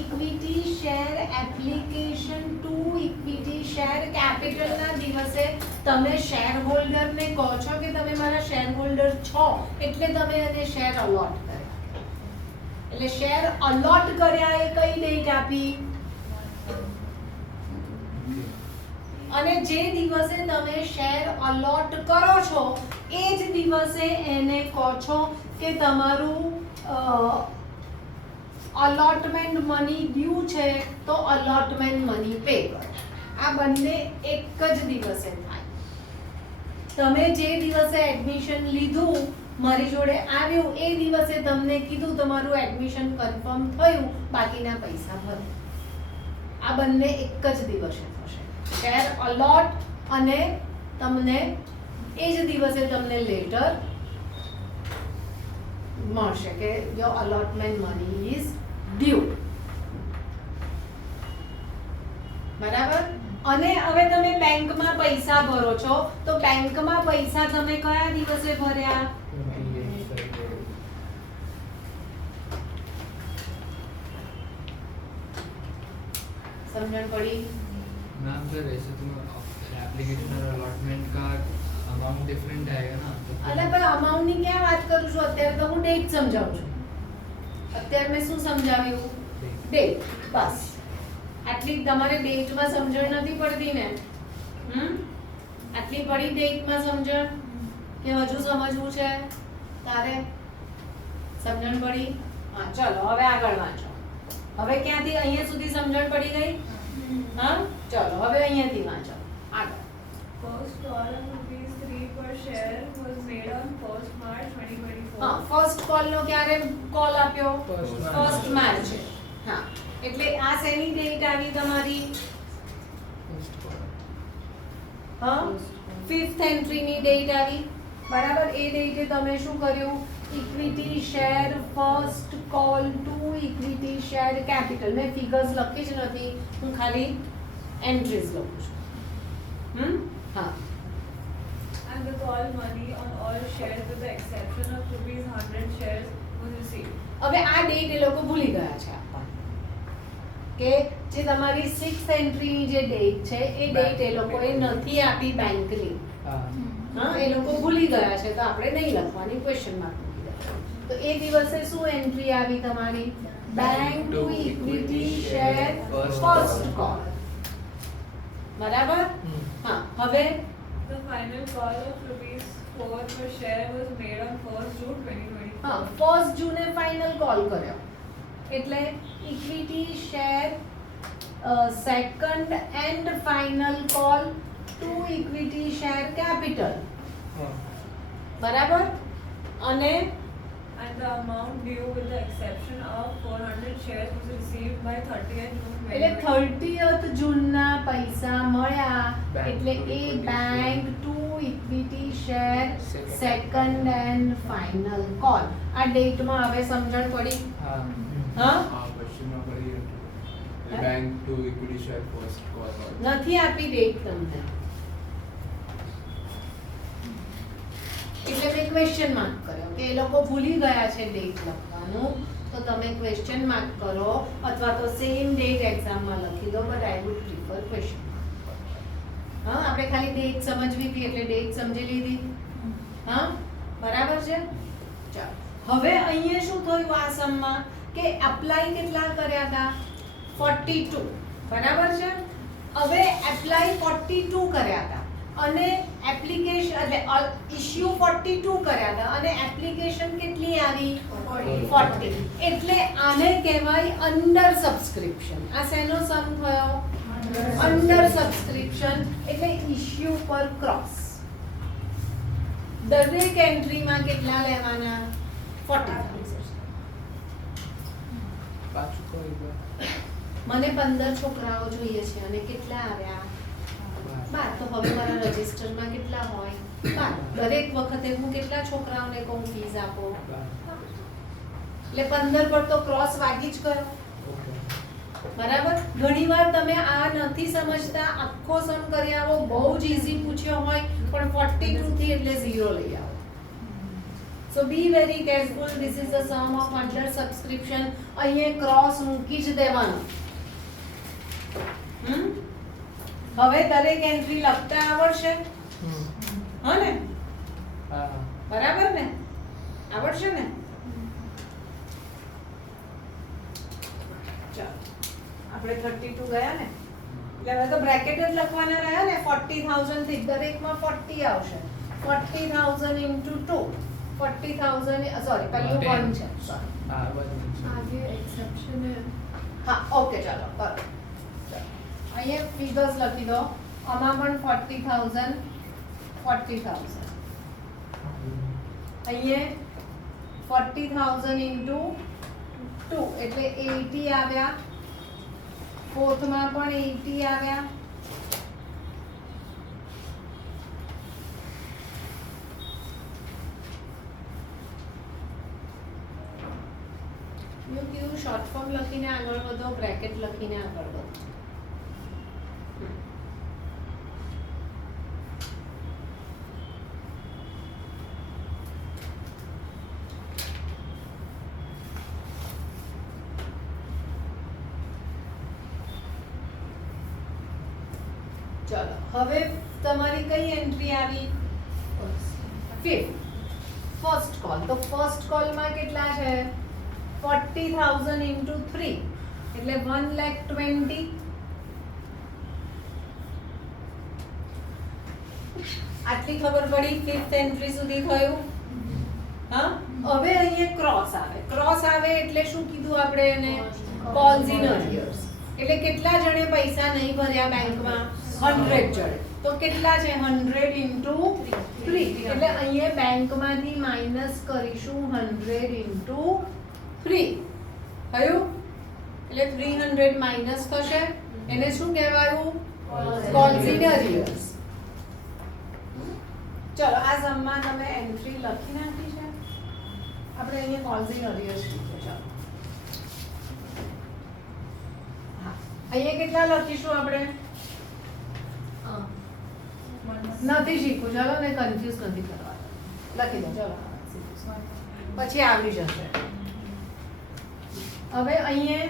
equity share application to equity share કેપિટલના દિવસે તમે શેર હોલ્ડરને કહો છો કે તમે મારા શેર હોલ્ડર છો એટલે તમે એને શેર અલોટ કર્યા. એટલે શેર અલોટ કર્યા એ કઈ ડેટ આપી? અને જે દિવસે તમે શેર અલોટ કરો છો એ જ દિવસે એને કહો છો કે તમારું અલોટમેન્ટ મની ડ્યુ છે તો અલોટમેન્ટ મની પે કરો. આ બંને એક જ દિવસે થાય. તમે જે દિવસે એડમિશન લીધું મારી જોડે આવ્યું એ દિવસે તમને કીધું તમારું એડમિશન કન્ફર્મ થયું બાકીના પૈસા ભરો. આ બંને એક જ દિવસે થશે. શેર અલોટ અને તમને એ જ દિવસે તમને લેટર મળશે કે your allotment money is due. બરાબર. અને હવે તમે બેંકમાં પૈસા ભરો છો તો બેંકમાં પૈસા તમે કયા દિવસે ભર્યા? 28th February. સમજણ પડી? मैम सर ऐसे तो एप्लीकेशन और अलॉटमेंट का अमाउंट डिफरेंट आएगा ना तो અલે ભાઈ અમાઉન્ટની ક્યાં વાત કરું છું? અત્યારે તો હું ડેટ સમજાવું છું. અત્યારે મેં શું સમજાવ્યું? ડેટ. બસ આટલી તમારે ડેટમાં સમજણ નથી પડતી ને? આટલી પડી ડેટમાં સમજણ કે હજુ સમજવું છે તારે? સમજણ પડી? હા ચલો હવે આગળ વાંચો. હવે ક્યાંથી અહીંયા સુધી સમજણ પડી ગઈ? હા ચલો હવે અહીંયાથી વાંચો આગળ. First call of rupees 3 per share was made on 1st March 2024. હા ફર્સ્ટ કોલનો ક્યારે કોલ આપ્યો? First March. First March. હા એટલે આ શેની ડેટ આવી તમારી? હા ફિફ્થ એન્ટ્રીની ડેટ આવી. બરાબર. એ ડેટે તમે શું કર્યું? Equity share first call to equity share capital. મેં ફિગર્સ લખી જ નથી, હું ખાલી એન્ટ્રીઝ લખું છું. હા And the call money on all shares with the exception of rupees 100 shares was received. હવે આ ડેટ એ લોકો ભૂલી ગયા છે આપણને કે જે તમારી 6th એન્ટ્રીની જે ડેટ છે એ ડેટ એ લોકોએ નથી આપી બેંકની. હા, એ લોકો ભૂલી ગયા છે તો આપણે નહીં લખવાની, ક્વેશ્ચન માર્ક મૂકી દેવાનું. તો એ દિવસે શું એન્ટ્રી આવી તમારી? Bank to equity share first call. બરાબર? હા, હવે The final call of rupees 4 per share was made on 1st June 2024. હા, 1st જૂને ફાઇનલ કોલ કર્યો એટલે equity share second and final call to equity share capital. બરાબર? અને And the amount due with the exception of 400 shares was received by 30th June એટલે 2020. 30th જૂનના પૈસા મળ્યા Bank એટલે to A equity bank to equity share Second. Second and final call. આ ડેટમાં હવે સમજણ પડી? हाँ હા, question માં પડી હે? Bank to equity share first call નથી આપી ડેટ તમને એટલે મેં ક્વેશ્ચન માર્ક કર્યો કે એ લોકો ભૂલી ગયા છે ડેટ લખવાનું, તો તમે ક્વેશ્ચન માર્ક કરો અથવા તો સેમ ડેટ એક્ઝામમાં લખી દો, but I would prefer question mark. હા, આપણે ખાલી ડેટ સમજવી હતી એટલે ડેટ સમજી લીધી. હા, બરાબર છે. ચાલો, હવે અહીંયા શું થયું આ સમમાં કે એપ્લાય કેટલા કર્યા હતા? 42. બરાબર છે. હવે એપ્લાય 42 કર્યા હતા અને એપ્લિકેશન એટલે ઇશ્યુ 42 કર્યા હતા અને એપ્લિકેશન કેટલી આવી? 40. એટલે આને કહેવાય અંડર સબસ્ક્રિપ્શન. આ શેનો સમ થયો? અંડર સબસ્ક્રિપ્શન એટલે ઇશ્યુ પર ક્રોસ. દરેક એન્ટ્રીમાં કેટલા લેવાના? 40,000. पाँच को एक बार મને 15 છોકરાઓ જોઈએ છે અને કેટલા આવ્યા? 12. તો હવે મારા રજિસ્ટરમાં કેટલા હોય? 12. દરેક વખતે હું કેટલા છોકરાઓને કહું ફીસ આપો? એટલે 15 પર તો ક્રોસ વાગી જ ગયો. બરાબર? ઘણીવાર તમે આ નથી સમજતા, આખો સમ કરી આવો, બહુ જ ઈઝી પૂછ્યો હોય પણ 42 થી એટલે 0 લઈ આવો. So be very careful. This is the sum of under subscription. અહીંયા ક્રોસ મૂકી જ દેવાનો. હવે દરેક એન્ટ્રી લખતા આવડશે? હા ને? हाँ બરાબર ને? આવડશે ને? ચાલો, આપણે 32 ગયા ને એટલે હવે તો બ્રેકેટ જ લખવાના રહ્યા ને. 40,000 થી દરેકમાં 40 આવશે. 40,000 into 2. 40,000 સોરી પહેલું 1 છે. સોરી, हाँ बस આગે એક્સેપ્શન હા, ઓકે, ચાલો કરો. ચાલો, અહીંયા ફિગર્સ લખી દો. આમાં પણ 40,000 40,000. અહીંયા 40,000 into 2 એટલે 80 આવ્યા. ફોર્થમાં પણ 80 આવ્યા. મેં કીધું શોર્ટ ફોર્મ લખીને આગળ વધો, બ્રેકેટ લખીને આગળ વધો. ચલો, હવે તમારી કઈ એન્ટ્રી આવી? First call. તો ફર્સ્ટ કોલમાં કેટલા છે? 40,000 into 3 એટલે 1,20,000. આટલી ખબર પડી? 5th એન્ટ્રી સુધી થયું. હા, હવે અહીંયા ક્રોસ આવે. ક્રોસ આવે એટલે શું કીધું આપણે એને? Calls in arrears. એટલે કેટલા જણે પૈસા નહીં ભર્યા બેંકમાં? 100 જણે. તો કેટલા છે? 100 into 3 એટલે અહીંયા બેંકમાંથી માઈનસ કરીશું 100 into 3 થયું એટલે 300 માઈનસ થશે. એને શું કહેવાયું? Calls in arrears. ચલો, આ સમમાં તમે એન્ટ્રી લખી નાખી છે. આપણે અહીંયા કોલ્સ ઇન અરિયર્સ લખીએ. ચાલો, હા, અહીંયા કેટલા લખીશું આપણે? નથી શીખવું, ચલો ને કન્ફ્યુઝ નથી કરવાનું, લખી દો ચલો પછી આવી જશે. હવે અહીંયા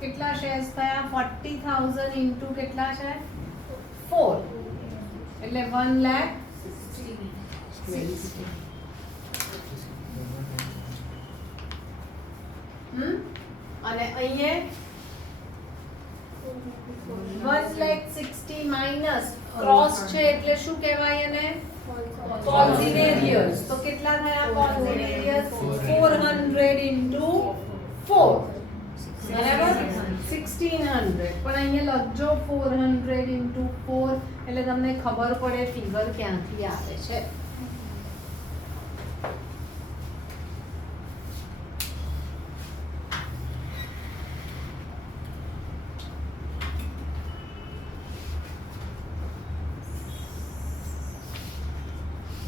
કેટલા શેર્સ થયા? 40,000 ઇન્ટુ કેટલા છે? 4 એટલે 1,60,000. અને અહીંયા 1,60,000 માઇનસ ક્રોસ છે એટલે શું કહેવાય એને? કોન્ઝિનેરિયર્સ. તો કેટલા થયા કોન્ઝિનેરિયર્સ? 400 ઇન્ટુ 4 બરાબર 1600. પણ અહીંયા લખજો 400 ઇન્ટુ 4 એટલે તમને ખબર પડે ફિગર ક્યાંથી આવે છે.